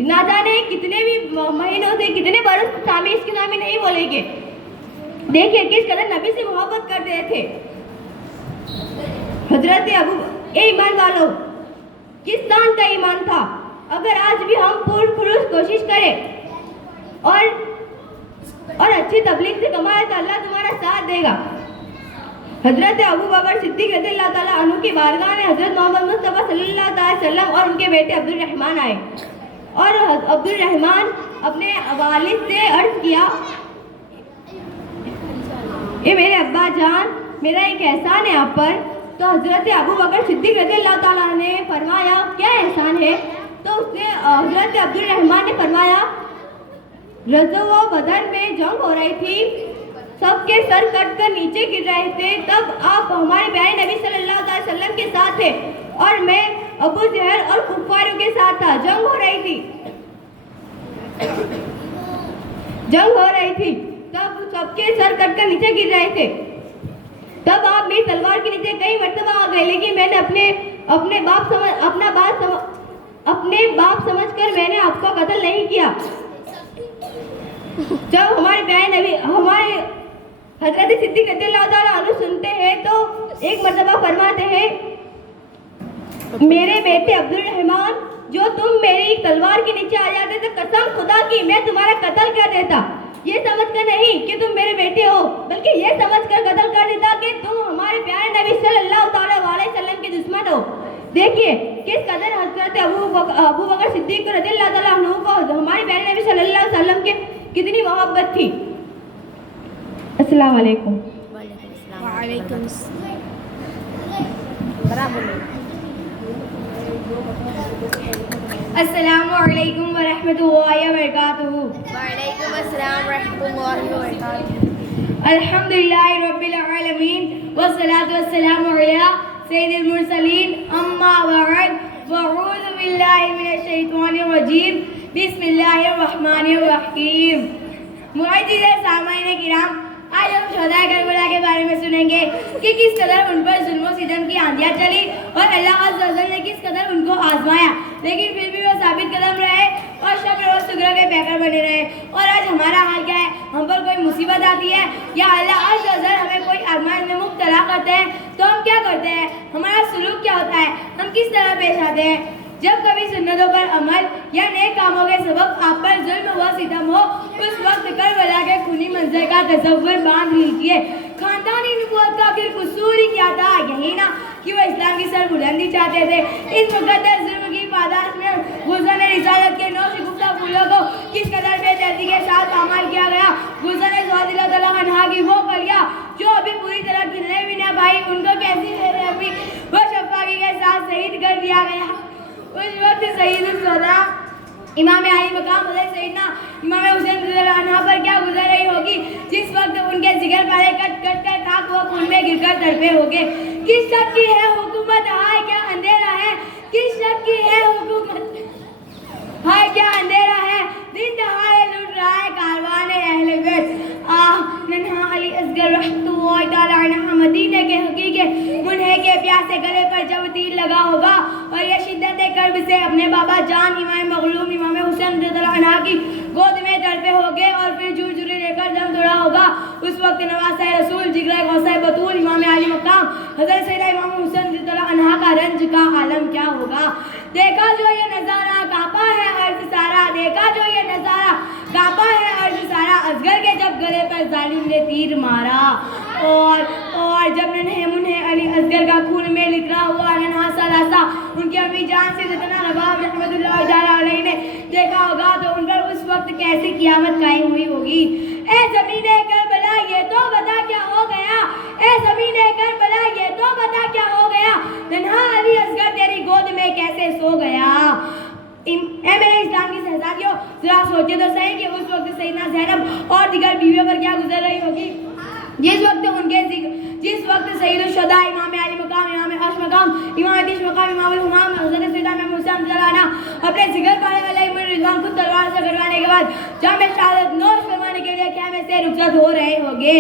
نہ جانے کتنے بھی مہینوں سے کتنے برس سامنے اس کے نامی نہیں بولیں گے. دیکھیے کس قدر نبی سے محبت کرتے تھے حضرت ابو. اے ایمان والو، کس شان کا ایمان تھا. اگر آج بھی ہم پرخلوص کوشش کریں اور اچھی تبلیغ سے کمائے تو اللہ تمہارا ساتھ دے گا. حضرت ابو بکر صدیق رضی اللہ تعالیٰ عنہ کی بارگاہ میں حضرت محمد مصطفیٰ صلی اللہ تعالی وسلم اور ان کے بیٹے عبد الرحمن آئے اور عبد الرحمن اپنے والد سے عرض کیا: اے میرے ابا جان، میرا ایک احسان ہے آپ پر. تو حضرت ابو بکر صدیق رضی اللہ تعالیٰ نے فرمایا: کیا احسان ہے؟ تو اس نے حضرت عبد الرحمن نے فرمایا: غزوہ و بدر میں جنگ ہو رہی تھی، سب کے سر کٹ کر نیچے گر رہے تھے، تب آپ ہمارے پیارے نبی صلی اللہ علیہ وسلم کے ساتھ تھے اور میں ابو جہل اور کفاروں کے ساتھ تھا. جنگ ہو رہی تھی تب سب کے سر کٹ کر نیچے گر رہے تھے. تب آپ میری تلوار کے نیچے کئی مرتبہ آ گئے، لیکن میں نے اپنے باپ سمجھ کر میں نے آپ کو قتل نہیں کیا. جب ہمارے پیارے نبی ہمارے حضرت صدیق رضی اللہ تعالیٰ عنہ سنتے ہیں تو ایک مرتبہ فرماتے ہیں: میرے بیٹے عبد الرحمن جو تم میری تلوار کے نیچے آ جاتے تو قسم خدا کی میں تمہارا قتل کر دیتا. یہ سمجھ کر نہیں کہ تم میرے بیٹے ہو, بلکہ یہ سمجھ کر قتل کر دیتا کہ تم ہمارے پیارے نبی صلی اللہ تعالیٰ علیہ وسلم کے دشمن ہو. دیکھیے کس قدر حضرت ابو بکر صدیق رضی اللہ تعالیٰ عنہ کو ہمارے پیارے نبی صلی اللہ علیہ وسلم کے کتنی محبت تھی. السلام علیکم. وعلیکم السلام. السلام علیکم ورحمۃ اللہ وبرکاتہ. وعلیکم السلام ورحمۃ اللہ وبرکاتہ. الحمد للہ رب العالمین والصلاة والسلام علی سید المرسلین. اما بعد فاعوذ باللہ من الشیطان الرجیم. بسم اللہ الرحمن الرحیم. معزز سامعین کرام, آج ہم شہدائے کربلا کے بارے میں سنیں گے کہ کس قدر ان پر ظلم و ستم کی آندیاں چلی اور اللہ عز و جل نے کس قدر ان کو آزمایا, لیکن پھر بھی وہ ثابت قدم رہے اور شکر و شکر کے پیکر بنے رہے. اور آج ہمارا حال کیا ہے؟ ہم پر کوئی مصیبت آتی ہے یا اللہ عز و جل ہمیں کوئی آزمائش میں مبتلا کرتے ہیں تو ہم کیا کرتے ہیں؟ ہمارا سلوک کیا ہوتا ہے؟ ہم کس طرح پیش آتے ہیں؟ جب کبھی سنتوں پر عمل یا نیک کاموں کے سبب آپ پر ظلم و ستم ہو, اس وقت کربلا کے خونی منظر کا تصور باندھ لیجیے. خاندانی نبوت کا پھر قصور ہی کیا تھا؟ یہی نا کہ وہ اسلام کی سر بلندی چاہتے تھے. اس مقدس ظلم کی پاداش میں حسن رسالت کے 9 شگفتہ پھولوں کو کس قدر بے دردی کے ساتھ پامال کیا گیا. حسن رضی اللہ تعالیٰ عنہ کی وہ کلیاں جو ابھی پوری طرح کھلنے بھی نہ پائی, ان کو کیسی بے رحمی وہ شفاقی کے ساتھ شہید کر دیا گیا. اس وقت سید الشہداء امام علی مقام حضرت سیدنا امام حسین رضی اللہ عنہ پر کیا گزر رہی ہوگی, جس وقت ان کے جگر پارے کٹ کٹ کر خاک وہ خون میں گر کر تڑپے ہوگے. کس شب کی ہے حکومت, ہائے کیا اندھیرا ہے. کس شب کی ہے حکومت, ہائے کیا اندھیرا ہے. دن دہائے لٹ رہا ہے کاروان اہل بیت. ننہا علی اصغر رحمۃ اللہ تعالیٰ عنہ مدینے کے حقیقے منہ کے پیاسے گلے پر جب تیر لگا ہوگا اور یہ شدت کرب سے اپنے بابا جان امام مغلوم امام حسین رضی اللہ عنہ کی گود میں تڑپے ہوگے اور پھر جھوجھری لے کر دم توڑا ہوگا. اس وقت نواسہ رسول جگر غوثہ بطول امام علی مقام حضرت سیدنا امام حسین رضی اللہ عنہ کا رنج کا عالم کیا ہوگا. دیکھا جو یہ نظارہ کانپا ہے ارض سارا, دیکھا جو یہ نظارہ کانپا ہے ارض سارا. اصغر کے جب گلے پر ظالم نے تیر مارا اور جب ننھے منھے علی اصغر کا خون میں لترا ہوا ننھا سا لاسا ان کی امی جان سے جتنا رباب رحمۃ اللہ تعالیٰ علیہ نے دیکھا ہوگا تو ان پر اس وقت کیسی قیامت قائم ہوئی ہوگی. اے زمین کربلا یہ تو بتا کیا ہو گیا, اے زمین کربلا یہ تو بتا کیا ہو گیا. ننھا علی اصغر تیری گود میں کیسے سو گیا. اے میرے اسلام کی شہزادیوں, ذرا سوچے تو صحیح کہ اس وقت سیدنا زینب اور دیگر بیویوں پر کیا گزر رہی ہوگی, جس وقت سید الشہداء امام علی مقام امام عرش مقام امام عدیش مقام امام الحمام حضرت سیدنا امام حسین رضی اللہ عنہ اپنے جگر پانے والے امام رضوان خود تلوار سے کٹوانے کے بعد جامع شہادت نوش فرمانے کے لیے خیمے سے رخصت ہو رہے ہوگے.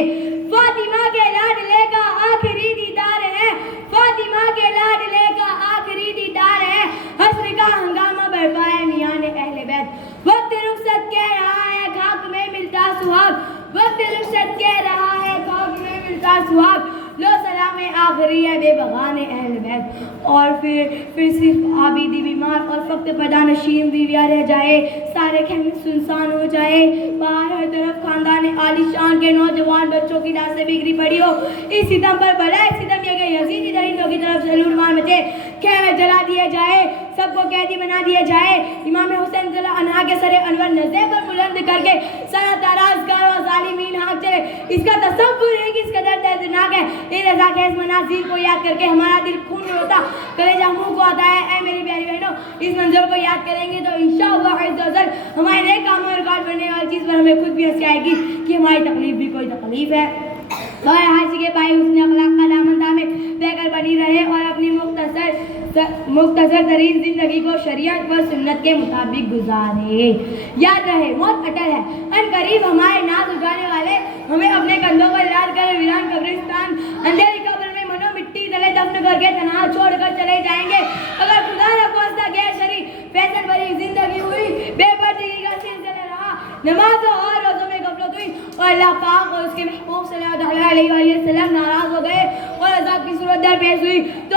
فاطمہ کے لاڈلے کا آخری دیدار ہے, فاطمہ کے لاڈلے کا آخری دیدار ہے. حشر کا ہنگامہ برپا ہے میان اہل بیت. وقت رخصت کہہ رہا ہے خاک میں ملتا سہاگ, وقت رخصت کہہ رہا ہے خاک میں ملتا سہاگ. لو سلام آخری ہے بے بغان اہل بیت. اور پھر صرف عابدی بیمار اور فقط پردہ نشین بیویاں رہ جائے, سارے خیمے سنسان ہو جائے, باہر ہر طرف خاندان عالی شان کے نوجوان بچوں کی لاش سے بکھری پڑی ہو. اس ستم پر بڑا ایک ستم یہ کہ یزیدی درندوں کی طرف سے لوٹ مار مچے, خیمے جلا دیے جائے, سب کو قیدی بنا دیا جائے. امام حسین رضی اللہ عنہ کے سر انور نظر پر بلند کر کے سارا تاراز گار و ظالمین ہاں چلے. اس کا تصور ہے کہ اس قدر دردناک ہے. ان رضا کے اس مناظر کو یاد کر کے ہمارا دل خون میں ہوتا, کلیجہ منہ کو آتا ہے. اے میری پیاری بہنوں, اس منظر کو یاد کریں گے تو انشاءاللہ عز و جل ہمارے نیک کاموں میں رکاوٹ بننے والی چیز پر ہمیں خود بھی ہنسی آئے گی کہ ہماری تکلیف بھی کوئی تکلیف ہے. اور حاجی کے بھائی حسن اخلاق کا دامن تھامے رہ کر بنی رہے اور اپنی مختصر ترین زندگی کو شریعت و سنت کے مطابق گزارے. یاد رہے موت اٹل ہے, ان قریب ہمارے ناز اٹھانے والے ہمیں اپنے کندھوں پر لاد کر ویران قبرستان اندھیری قبر میں منو مٹی تلے دفن کر کے تنہا چھوڑ کر چلے جائیں گے. اگر خدا نہ خواستہ غیر شریف فیصل بھری زندگی ہوئی, بے پردگی کا سلسلہ رہا, نمازوں اور روزوں میں غفلت ہوئی اور اللہ پاک اور اس کے محبوب صلی اللہ علیہ وسلم ناراض ہو گئے اور عذاب کی صورت درپیش ہوئی, تو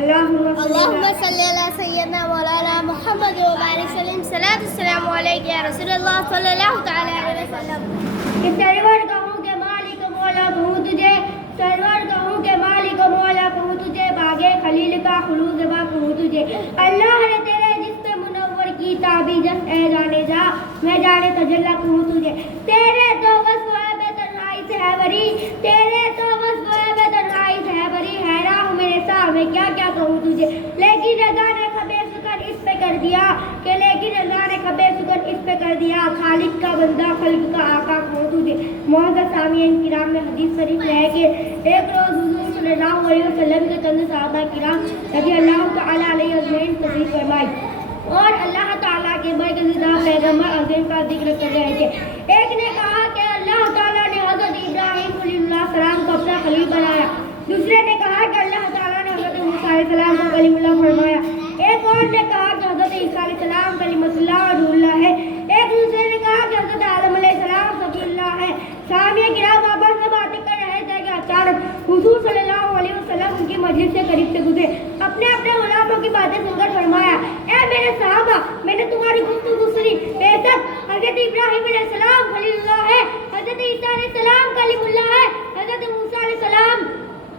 اللهم صل على سيدنا مولانا محمد وبارك وسلم صلاۃ السلام علیک یا رسول اللہ صلی اللہ تعالی علیہ وسلم. کہ سرور کہوں کہ مالک مولا کہوں تجھے، سرور کہوں کہ مالک مولا کہوں تجھے، باغے خلیل کا خلوص با کہوں تجھے. اللہ نے تیرے جسم منور کی تعبیر جس اے جانے جا، میں جانے تجلی کہوں تجھے. تیرے تو بس بے تنہائی سے ہے بری، تیرے تو بس بے تنہائی سے ہے بری، حیران ہوں میرے سامنے کیا کیا کہوں تجھے. لیکن رضا نے خبے سکن اس پہ کر دیا، کہ لیکن رضا نے خبے سکن اس پہ کر دیا، خالق کا بندہ خلق کا آقا کہوں تجھے. معزز سامعین کرام میں حدیث شریف ہے کہ ایک روز حضور صلی اللہ علیہ وسلم کے چند صحابہ کرام رضی اللہ تعالیٰ علیہ اجمعین تشریف فرمائی اور اللہ تعالیٰ کے برگزیدہ پیغمبر عظیم کا ذکر کر رہے تھے. ایک نے کہا کہ اللہ تعالیٰ نے حضرت ابراہیم علیہ السلام کو اپنا خلیل بنایا. دوسرے نے کہا کہ اللہ تعالیٰ نے حضرت موسیٰ علیہ السلام کو کلیم اللہ فرمایا. ایک اور نے کہا کہ حضرت عیسیٰ علیہ السلام کلمۃ اللہ اور روح اللہ ہے. ایک دوسرے نے کہا کہ حضرت آدم علیہ السلام صفی اللہ ہے. سامعین کرام آپس میں باتیں کر رہے تھے کہ اچانک حضور صلی اللہ علیہ وسلم ان کی مجلس سے قریب سے گزرے. اپنے اپنے غلاموں کی باتیں سن کر فرمایا، اے میرے صحابہ، میں نے تمہاری گفتگو سنی. بے شک حضرت ابراہیم علیہ السلام خلیل اللہ ہے، حضرت عیسیٰ علیہ السلام کلیم اللہ ہے، حضرت موسیٰ علیہ السلام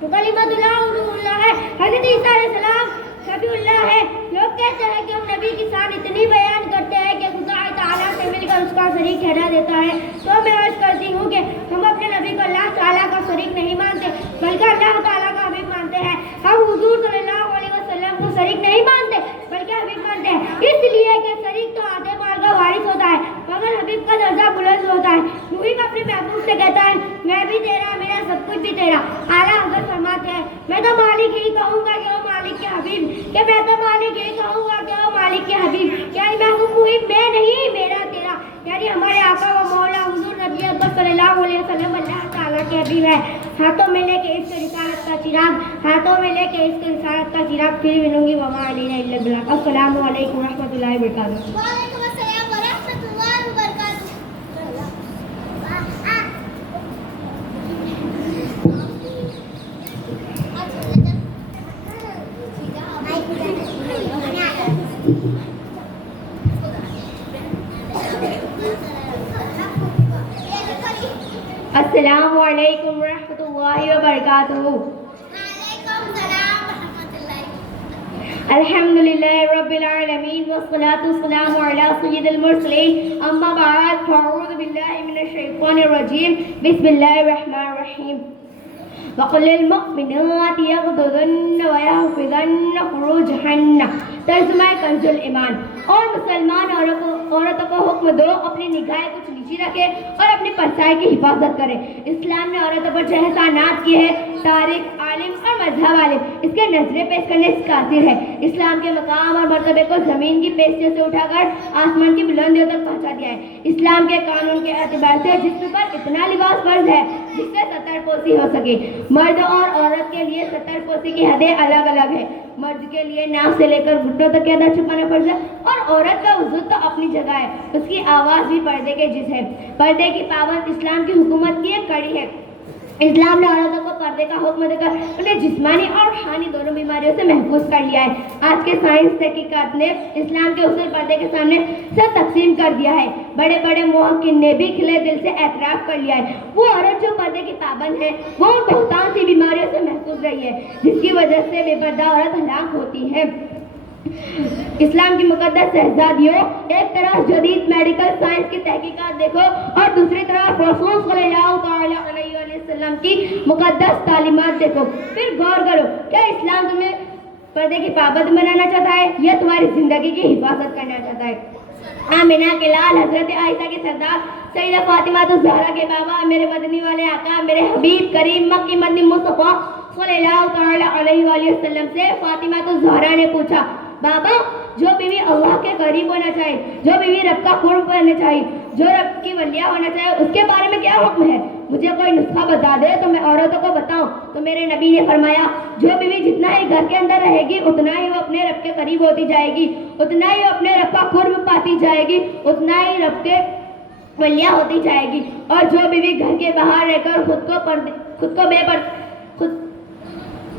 کلمۃ اللہ اور روح اللہ ہے، حضرت عیسیٰ علیہ السلام صفی اللہ ہے. لوگ کہتے ہیں کہ ہم نبی کی شان اتنی بیان کرتے ہیں کہ خدا تعالیٰ سے مل کر اس کا شریک ٹھہرا دیتا ہے. تو میں عرض کرتی ہوں کہ ہم اپنے نبی کو اللہ تعالیٰ کا شریک نہیں مانتے بلکہ اللہ تعالیٰ کا حبیب مانتے ہیں. ہم حضور صلی اللہ علیہ وسلم کو شریک نہیں مانتے بلکہ حبیب مانتے ہیں، اس لیے کہ شریک تو آدھے مال کا وارث ہوتا ہے مگر حبیب کا درجہ بلند ہوتا ہے. محب اپنے محبوب سے کہتا ہے میں بھی تیرا، میرا سب کچھ بھی تیرا. اعلیٰ حضرت فرماتے ہیں میں تو مالک ہی کہوں گا کہ وہ مالک کے حبیب، کہ میں تو مالک ہی کہوں گا کہ وہ مالک کے حبیب. یعنی محبوب محب میں نہیں، میرا تیرا. یعنی ہمارے آقا و مولا حضور نبی اکرم صلی اللہ علیہ وسلم اللہ تعالیٰ کے حبیب ہے. ہاتھوں میں لے کے اس رسالت کا چراغ، ہاتھوں میں لے کے اس رسالت کا چراغ پھر ملوں گی. وما علینا الا البلاغ. السلام علیکم و رحمۃ اللہ وبرکاتہ. وعلیکم السلام ورحمۃ اللہ وبرکاتہ. السلام علیکم و رحمۃ اللہ وبرکاتہ. وعلیکم السلام ورحمۃ اللہ. الحمد للہ رب العالمین والصلاة والسلام علی سید المرسلین. اما بعد فاعوذ باللہ من الشیطان الرجیم. بسم اللہ الرحمن الرحیم. وقل للمؤمنات یغضضن ویحفظن فروجہن. ترجمہ کنز الایمان. اور مسلمان عورتوں کو حکم دو اپنی نگاہیں کچھ نیچی رکھے اور اپنی پرچائی کی حفاظت کرے. اسلام نے عورتوں پر جو احسانات کیے ہیں تاریخ، عالم اور مذہب عالم اس کے نظریں پیش کرنے سے قاصر ہے. اسلام کے مقام اور مرتبے کو زمین کی پیشیوں سے اٹھا کر آسمان کی بلندیوں تک پہنچا دیا ہے. اسلام کے قانون کے اعتبار سے جسم پر اتنا لباس فرض ہے جس سے ستر پوشی ہو سکے. مرد اور عورت کے لیے ستر پوشی کی حدیں الگ الگ ہیں. مرد کے لیے ناک سے لے کر گھٹنوں تک کے آدھا چھپانا فرض ہے اور عورت کا وضو تو اپنی جگہ ہے. اس کی آواز بھی پردے کے جز ہے. پردے کی پابند اسلام کی حکومت کی ایک کڑی ہے. اسلام نے عورتوں کو پردے کا حکم دے کر انہیں جسمانی اور روحانی دونوں بیماریوں سے محفوظ کر لیا ہے. آج کے سائنس تحقیقات نے اسلام کے اصول پردے کے سامنے سے تقسیم کر دیا ہے. بڑے بڑے محققین نے بھی کھلے دل سے اعتراف کر لیا ہے وہ عورت جو پردے کی پابند ہے وہ بہتان سی بیماریوں سے محفوظ رہی ہے جس کی وجہ سے بے پردہ عورت ہلاک ہوتی ہے. اسلام کی مقدس شہزادیوں، ایک طرف جدید میڈیکل سائنس کی تحقیقات دیکھو اور دوسری طرف رسول صلی اللہ تعالی علیہ وسلم کی مقدس تعلیمات دیکھو. پھر غور کرو کیا اسلام تمہیں پردے کی پابند بنانا چاہتا ہے یا تمہاری زندگی کی حفاظت کرنا چاہتا ہے؟ آمینہ کے لال حضرت عائشہ کے سردار سیدہ فاطمہ الزہرا کے بابا میرے مدنی والے آقا میرے حبیب کریم مکی مدنی مصطفیٰ صلی اللہ تعالی علیہ وآلہ وسلم سے فاطمہ الزہرا نے پوچھا، بابا جو بیوی اللہ کے قریب ہونا چاہے، جو بیوی رب کا قرب کرنا چاہے، جو رب کی ولیہ ہونا چاہے، اس کے بارے میں کیا حکم ہے؟ مجھے کوئی نسخہ بتا دے تو میں عورتوں کو بتاؤں. تو میرے نبی نے فرمایا جو بیوی جتنا ہی گھر کے اندر رہے گی اتنا ہی وہ اپنے رب کے قریب ہوتی جائے گی، اتنا ہی وہ اپنے رب کا قرب پاتی جائے گی، اتنا ہی رب کے ولیہ ہوتی جائے گی. اور جو بیوی گھر کے باہر رہ کر خود کو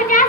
50